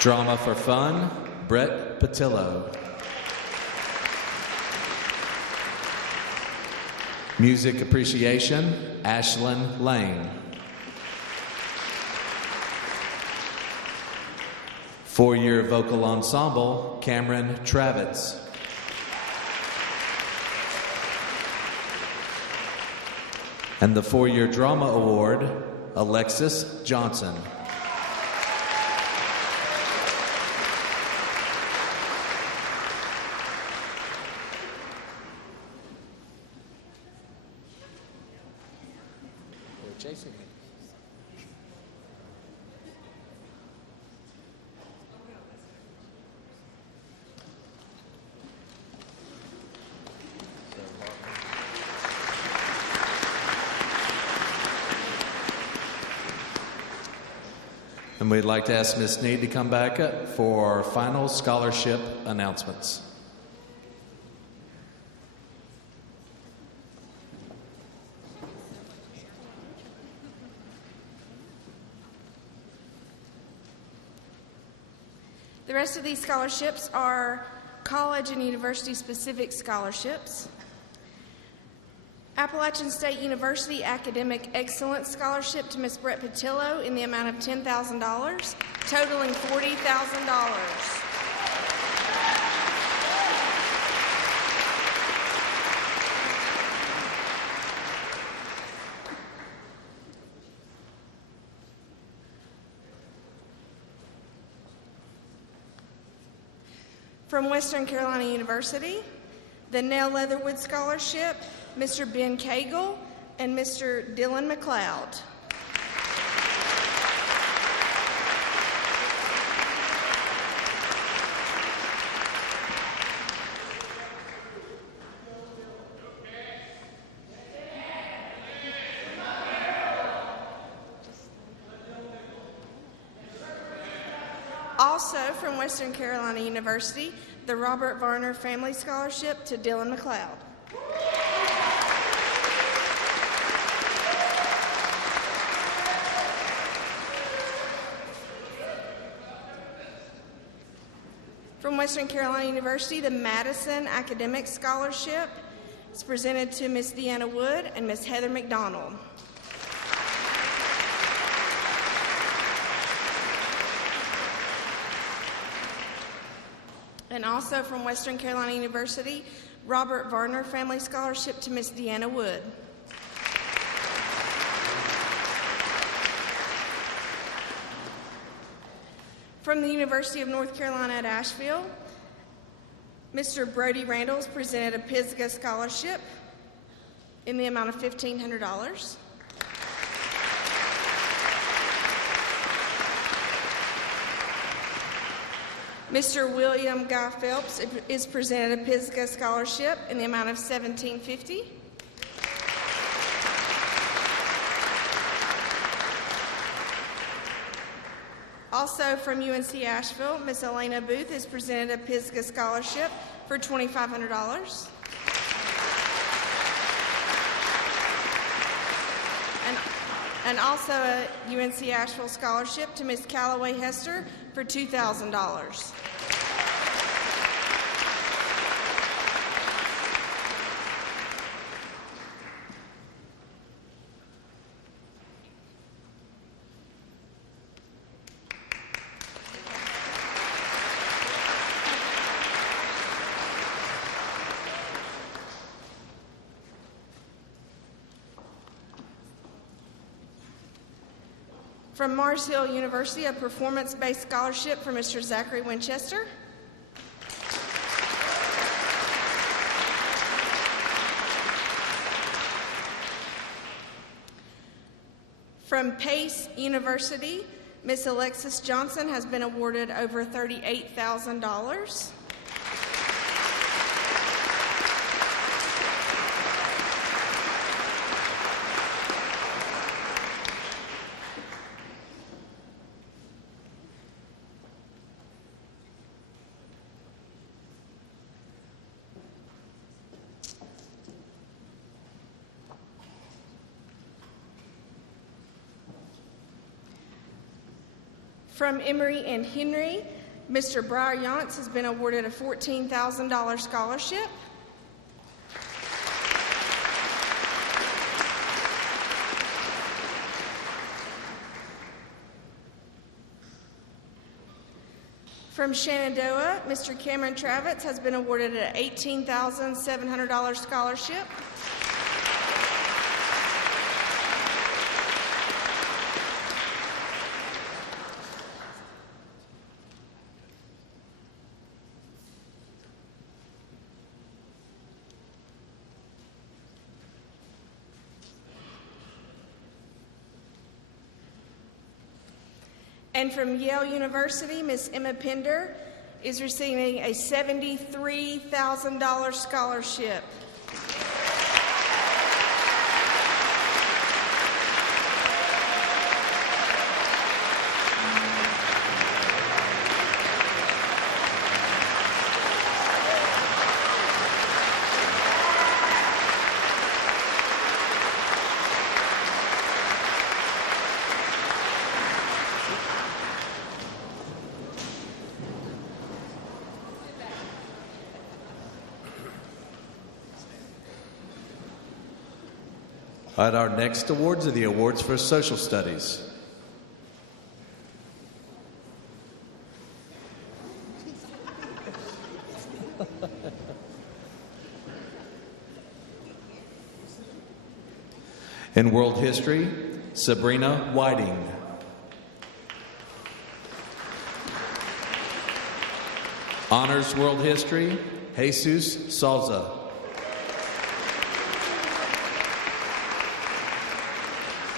Drama for fun, Brett Patillo. Music appreciation, Ashlyn Lane. 4-year vocal ensemble, Cameron Travitz. And the 4-year drama award, Alexis Johnson. Chasing me. And we'd like to ask Ms. Sneed to come back up for final scholarship announcements. The rest of these scholarships are college and university specific scholarships. Appalachian State University Academic Excellence Scholarship to Ms. Brett Patillo in the amount of $10,000, totaling $40,000. From Western Carolina University, the Nell Leatherwood Scholarship, Mr. Ben Cagle and Mr. Dylan McLeod. Also from Western Carolina University, the Robert Varner Family Scholarship to Dylan McLeod. From Western Carolina University, the Madison Academic Scholarship is presented to Miss Deanna Wood and Miss Heather McDonald. And also from Western Carolina University, Robert Varner Family Scholarship to Miss Deanna Wood. From the University of North Carolina at Asheville, Mr. Brody Randall is presented a Pisgah Scholarship in the amount of $1,500. Mr. William Guy Phelps is presented a Pisgah Scholarship in the amount of $1,750. Also from UNC Asheville, Miss Elena Booth is presented a Pisgah Scholarship for $2,500. And also a UNC Asheville Scholarship to Miss Callaway Hester for $2,000. From Mars Hill University, a performance-based scholarship for Mr. Zachary Winchester. From Pace University, Miss Alexis Johnson has been awarded over $38,000. From Emory and Henry, Mr. Briar Yance has been awarded a $14,000 scholarship. From Shenandoah, Mr. Cameron Travitz has been awarded an $18,700 scholarship. And from Yale University, Miss Emma Pender is receiving a $73,000 scholarship. All right, our next awards are the awards for social studies. In world history, Sabrina Whiting. Honors World History, Jesus Salza.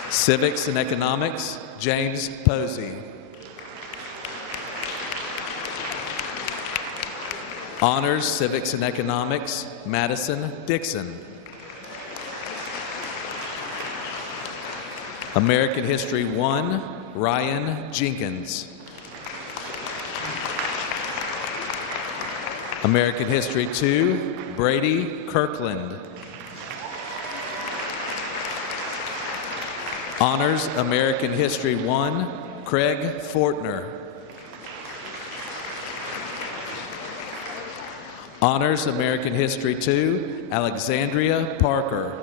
Civics and Economics, James Posey. Honors Civics and Economics, Madison Dixon. American History 1, Ryan Jenkins. American History 2, Brady Kirkland. Honors American History 1, Craig Fortner. Honors American History 2, Alexandria Parker.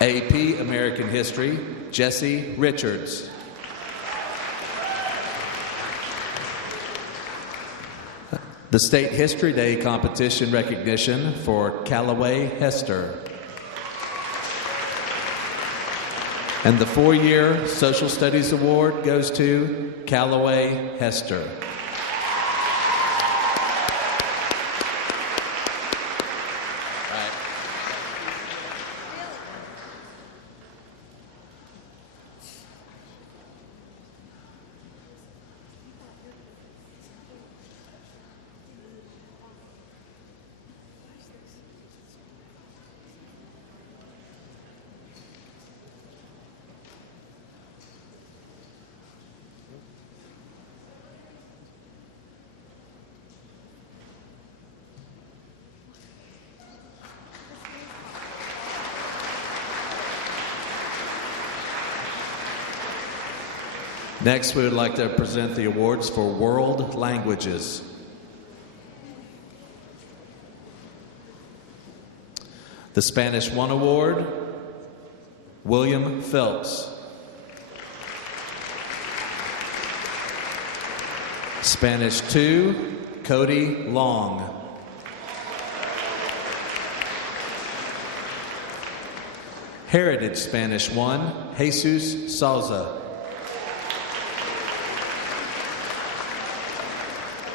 AP American History, Jesse Richards. The State History Day competition recognition for Callaway Hester. And the 4-year Social Studies Award goes to Callaway Hester. Next, we would like to present the awards for world languages. The Spanish 1 award, William Phelps. Spanish 2, Cody Long. Heritage Spanish 1, Jesus Salza.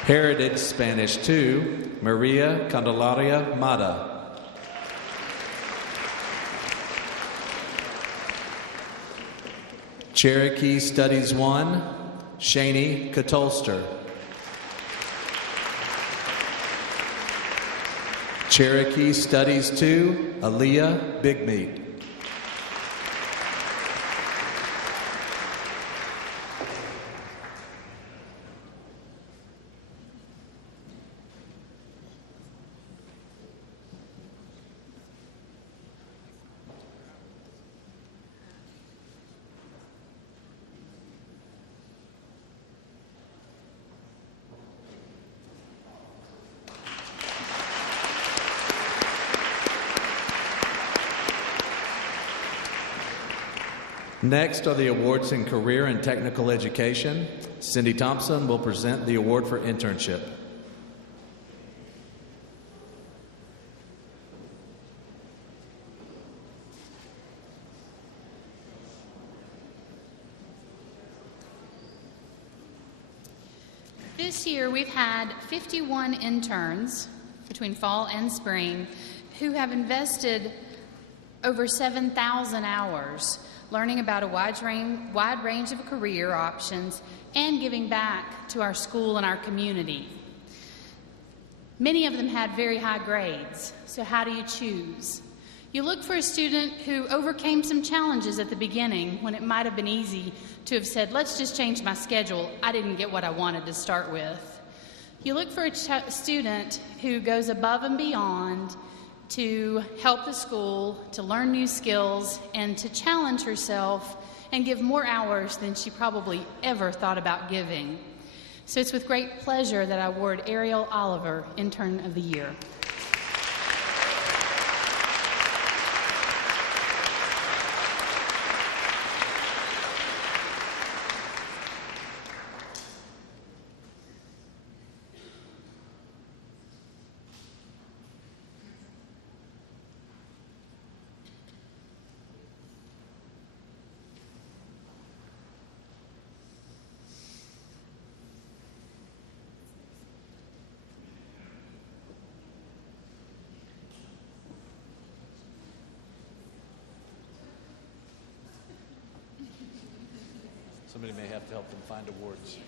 Heritage Spanish 2, Maria Candelaria Mata. Cherokee Studies 1, Shani Katolster. Cherokee Studies 2, Aaliyah Bigmeat. Next are the awards in career and technical education. Cindy Thompson will present the award for internship. This year we've had 51 interns between fall and spring who have invested over 7,000 hours learning about a wide range of career options and giving back to our school and our community. Many of them had very high grades, so how do you choose? You look for a student who overcame some challenges at the beginning when it might have been easy to have said, let's just change my schedule. I didn't get what I wanted to start with. You look for a student who goes above and beyond to help the school, to learn new skills, and to challenge herself and give more hours than she probably ever thought about giving. So it's with great pleasure that I award Ariel Oliver Intern of the Year. Somebody may have to help them find awards.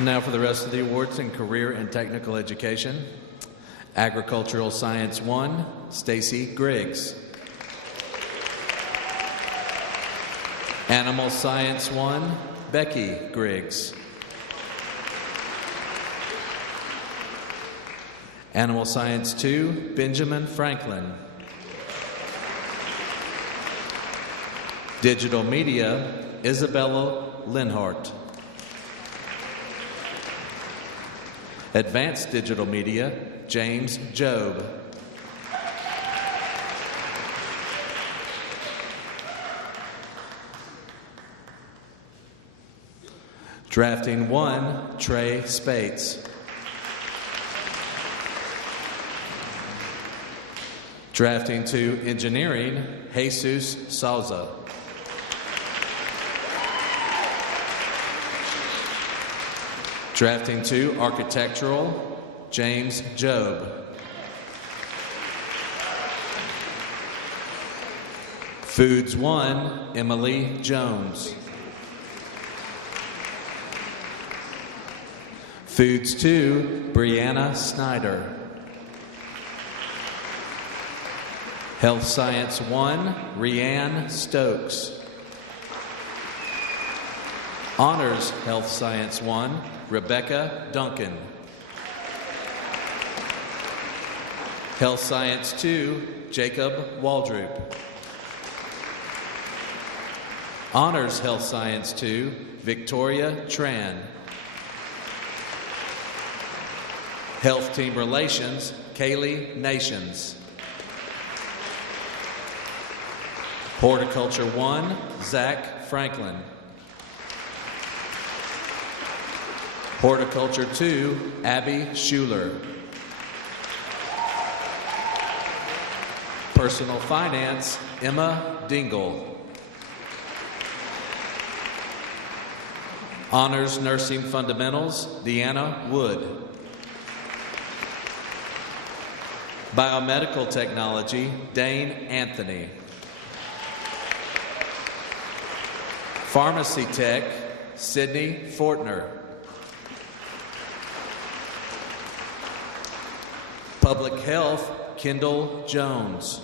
Now for the rest of the awards in career and technical education. Agricultural Science 1, Stacy Griggs. Animal Science 1, Becky Griggs. Animal Science 2, Benjamin Franklin. Digital Media, Isabella Linhart. Advanced Digital Media, James Job. Drafting 1, Trey Spates. Drafting 2, Engineering, Jesus Souza. Drafting 2, Architectural, James Job. Foods 1, Emily Jones. Foods 2, Brianna Snyder. Health Science 1, Rianne Stokes. Honors Health Science 1, Rebecca Duncan. Health Science 2, Jacob Waldrop. Honors Health Science 2, Victoria Tran. Health Team Relations, Kaylee Nations. Horticulture 1, Zach Franklin. Horticulture 2, Abby Schuler. Personal Finance, Emma Dingle. Honors Nursing Fundamentals, Deanna Wood. Biomedical Technology, Dane Anthony. Pharmacy Tech, Sydney Fortner. Public Health, Kendall Jones.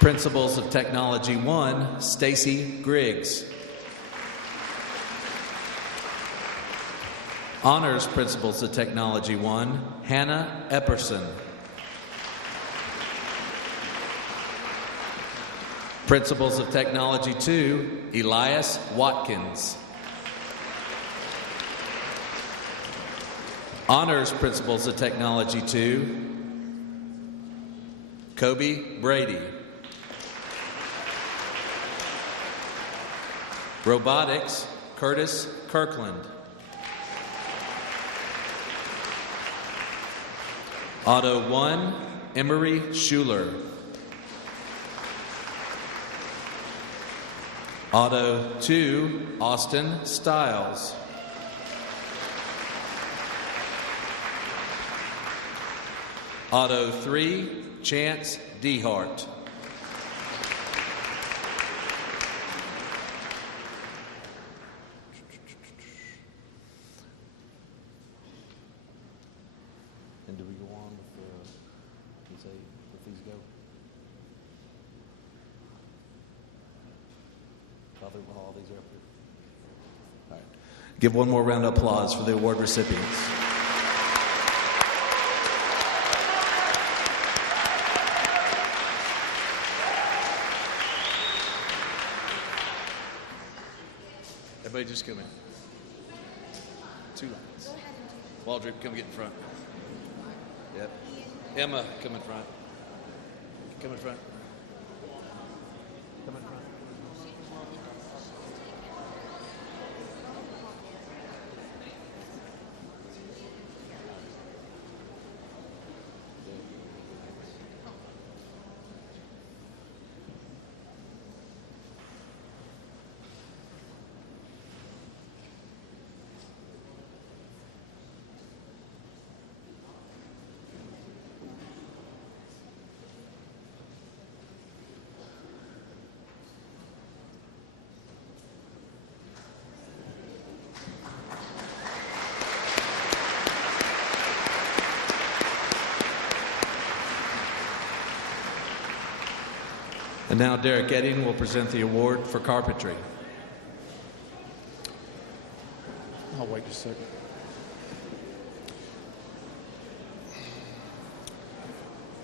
Principles of Technology 1, Stacy Griggs. Honors Principles of Technology 1, Hannah Epperson. Principles of Technology 2, Elias Watkins. Honors Principles of Technology 2, Kobe Brady. Robotics, Curtis Kirkland. Auto 1, Emery Schuler. Auto 2, Austin Stiles. Auto 3, Chance Dehart. And do we go on with these go? All these are up here. All right. Give one more round of applause for the award recipients. Everybody just come in. 2 lines. Waldrop, come get in front. Yep. Emma, come in front. Come in front. And now Derek Edding will present the award for carpentry. I'll wait just a second.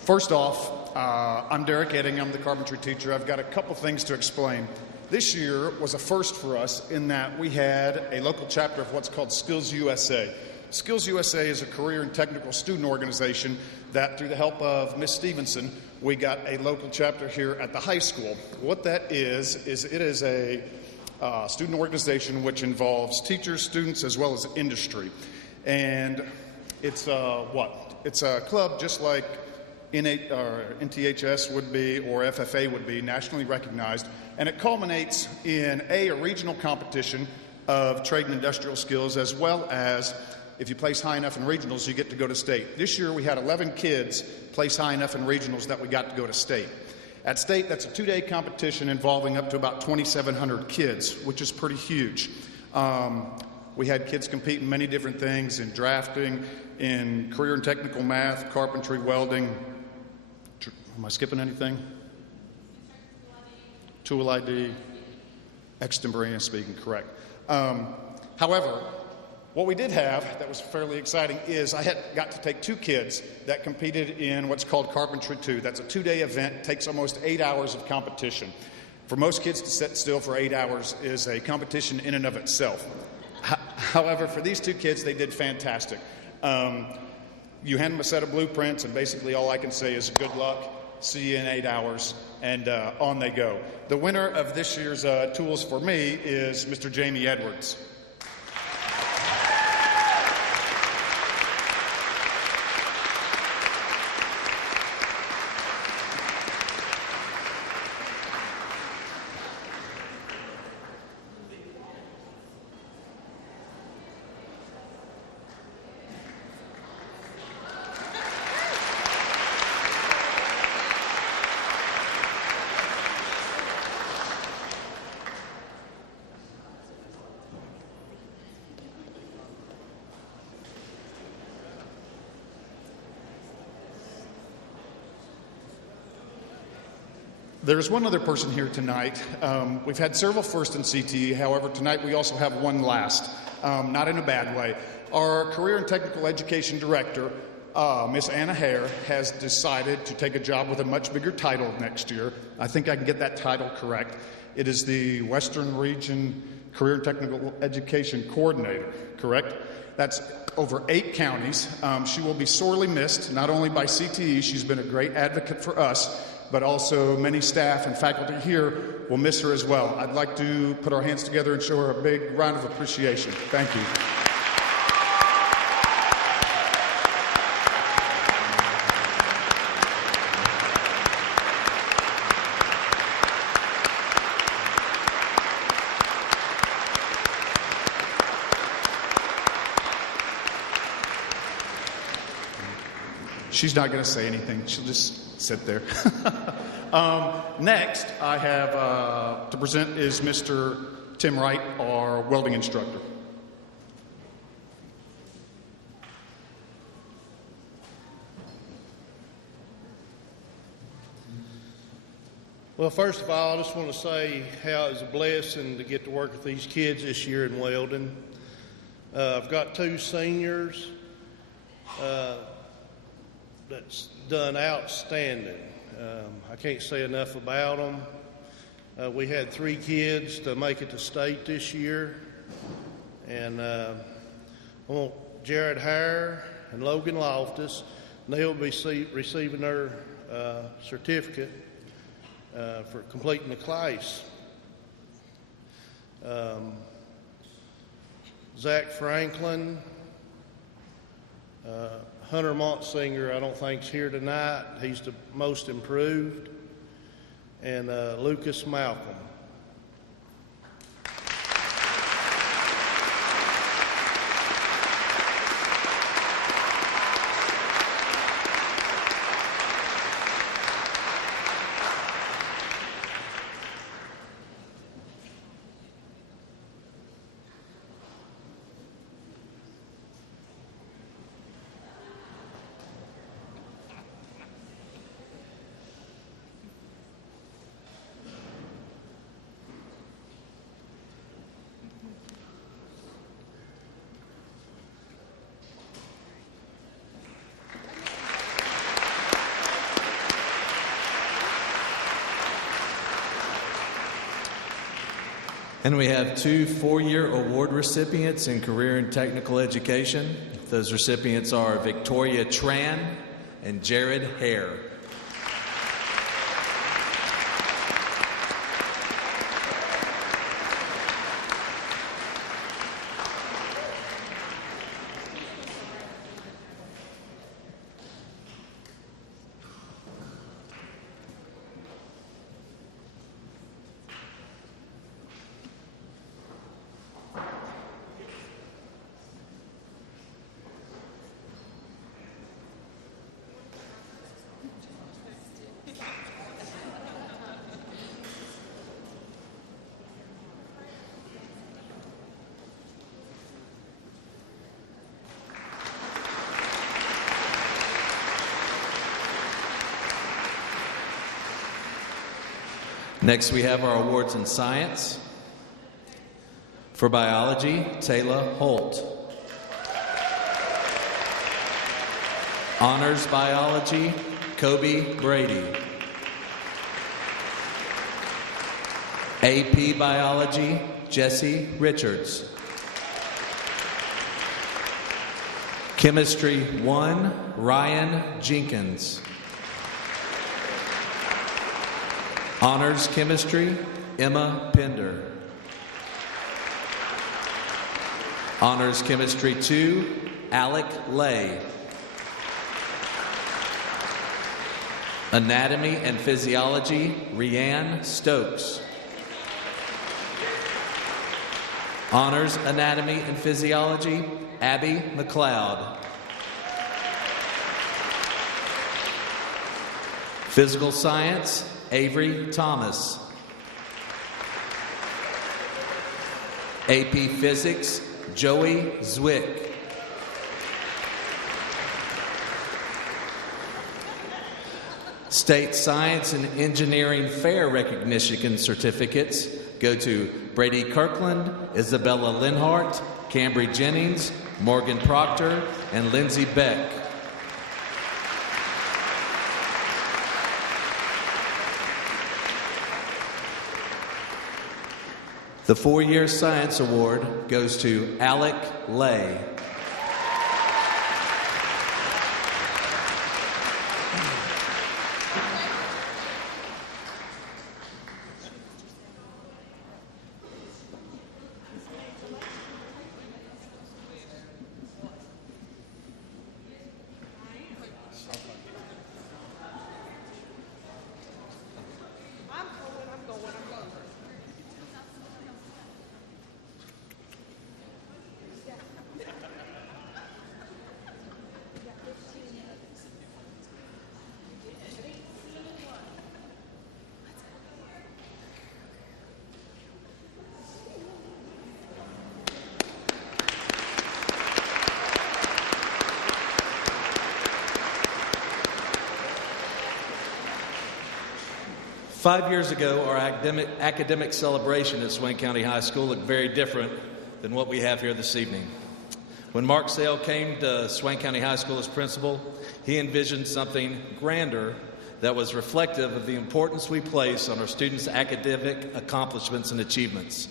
First off, I'm Derek Edding. I'm the carpentry teacher. I've got a couple things to explain. This year was a first for us in that we had a local chapter of what's called Skills USA. Skills USA is a career and technical student organization that, through the help of Miss Stevenson, we got a local chapter here at the high school. What that is it is a student organization which involves teachers, students, as well as industry. And it's It's a club just like NTHS would be or FFA would be, nationally recognized, and it culminates in a regional competition of trade and industrial skills, as well as if you place high enough in regionals, you get to go to state. This year we had 11 kids place high enough in regionals that we got to go to state. At state, that's a 2-day competition involving up to about 2,700 kids, which is pretty huge. We had kids compete in many different things, in drafting, in career and technical math, carpentry, welding. Am I skipping anything? Tool ID, extemporaneous speaking, correct. However, what we did have that was fairly exciting is I had got to take 2 kids that competed in what's called Carpentry 2. That's a 2-day event. It takes almost 8 hours of competition. For most kids to sit still for 8 hours is a competition in and of itself. However, for these 2 kids, they did fantastic. You hand them a set of blueprints, and basically all I can say is good luck, see you in 8 hours, and on they go. The winner of this year's tools for me is Mr. Jamie Edwards. There's one other person here tonight. We've had several first in CTE. However, tonight we also have one last, not in a bad way. Our Career and Technical Education Director, Miss Anna Hare, has decided to take a job with a much bigger title next year. I think I can get that title correct. It is the Western Region Career and Technical Education Coordinator, correct? That's over 8 counties. She will be sorely missed, not only by CTE, she's been a great advocate for us, but also many staff and faculty here will miss her as well. I'd like to put our hands together and show her a big round of appreciation. Thank you. She's not going to say anything. She'll just sit there. Next, I have to present is Mr. Tim Wright, our welding instructor. Well, first of all, I just want to say how it was a blessing to get to work with these kids this year in welding. I've got 2 seniors that's done outstanding. I can't say enough about them. We had 3 kids to make it to state this year, and I want Jared Hare and Logan Loftus, and they'll be receiving their certificate for completing the class. Zach Franklin, Hunter Montsinger, I don't think is here tonight. He's the most improved. And Lucas Malcolm. And we have 2 four-year award recipients in career and technical education. Those recipients are Victoria Tran and Jared Hare. Next, we have our awards in science. For biology, Taylor Holt. Honors biology, Kobe Brady. AP biology, Jesse Richards. Chemistry 1, Ryan Jenkins. Honors chemistry, Emma Pender. Honors chemistry 2, Alec Lay. Anatomy and physiology, Rianne Stokes. Honors anatomy and physiology, Abby McLeod. Physical science, Avery Thomas. AP Physics, Joey Zwick. State Science and Engineering Fair Recognition Certificates go to Brady Kirkland, Isabella Linhart, Cambry Jennings, Morgan Proctor, and Lindsay Beck. The 4-year Science Award goes to Alec Lay. Five years ago, our academic celebration at Swain County High School looked very different than what we have here this evening. When Mark Sale came to Swain County High School as principal, he envisioned something grander that was reflective of the importance we place on our students' academic accomplishments and achievements.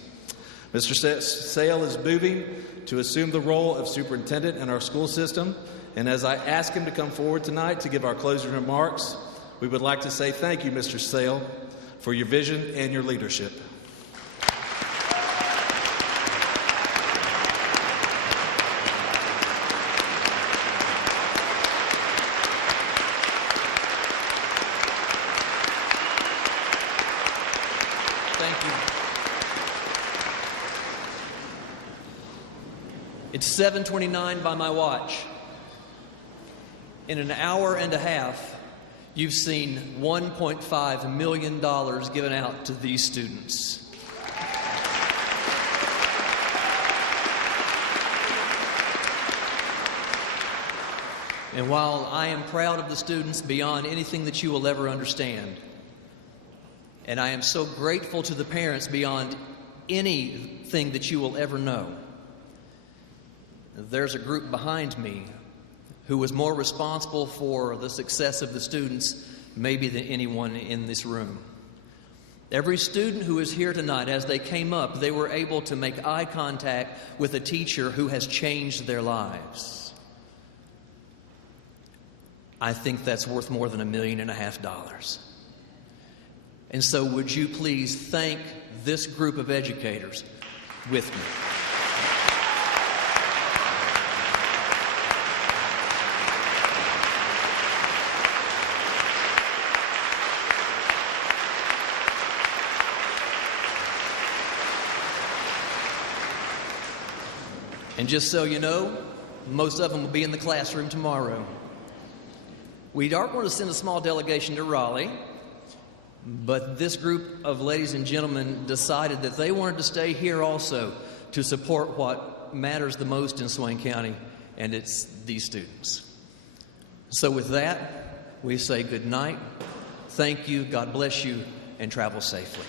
Mr. Sale is moving to assume the role of superintendent in our school system, and as I ask him to come forward tonight to give our closing remarks, we would like to say thank you, Mr. Sale, for your vision and your leadership. Thank you. It's 7:29 by my watch. In an hour and a half, you've seen $1.5 million given out to these students. And while I am proud of the students beyond anything that you will ever understand, and I am so grateful to the parents beyond anything that you will ever know, there's a group behind me who was more responsible for the success of the students maybe than anyone in this room. Every student who is here tonight, as they came up, they were able to make eye contact with a teacher who has changed their lives. I think that's worth more than $1.5 million. And so would you please thank this group of educators with me. And just so you know, most of them will be in the classroom tomorrow. We are going to send a small delegation to Raleigh, but this group of ladies and gentlemen decided that they wanted to stay here also to support what matters the most in Swain County, and it's these students. So with that, we say good night, thank you, God bless you, and travel safely.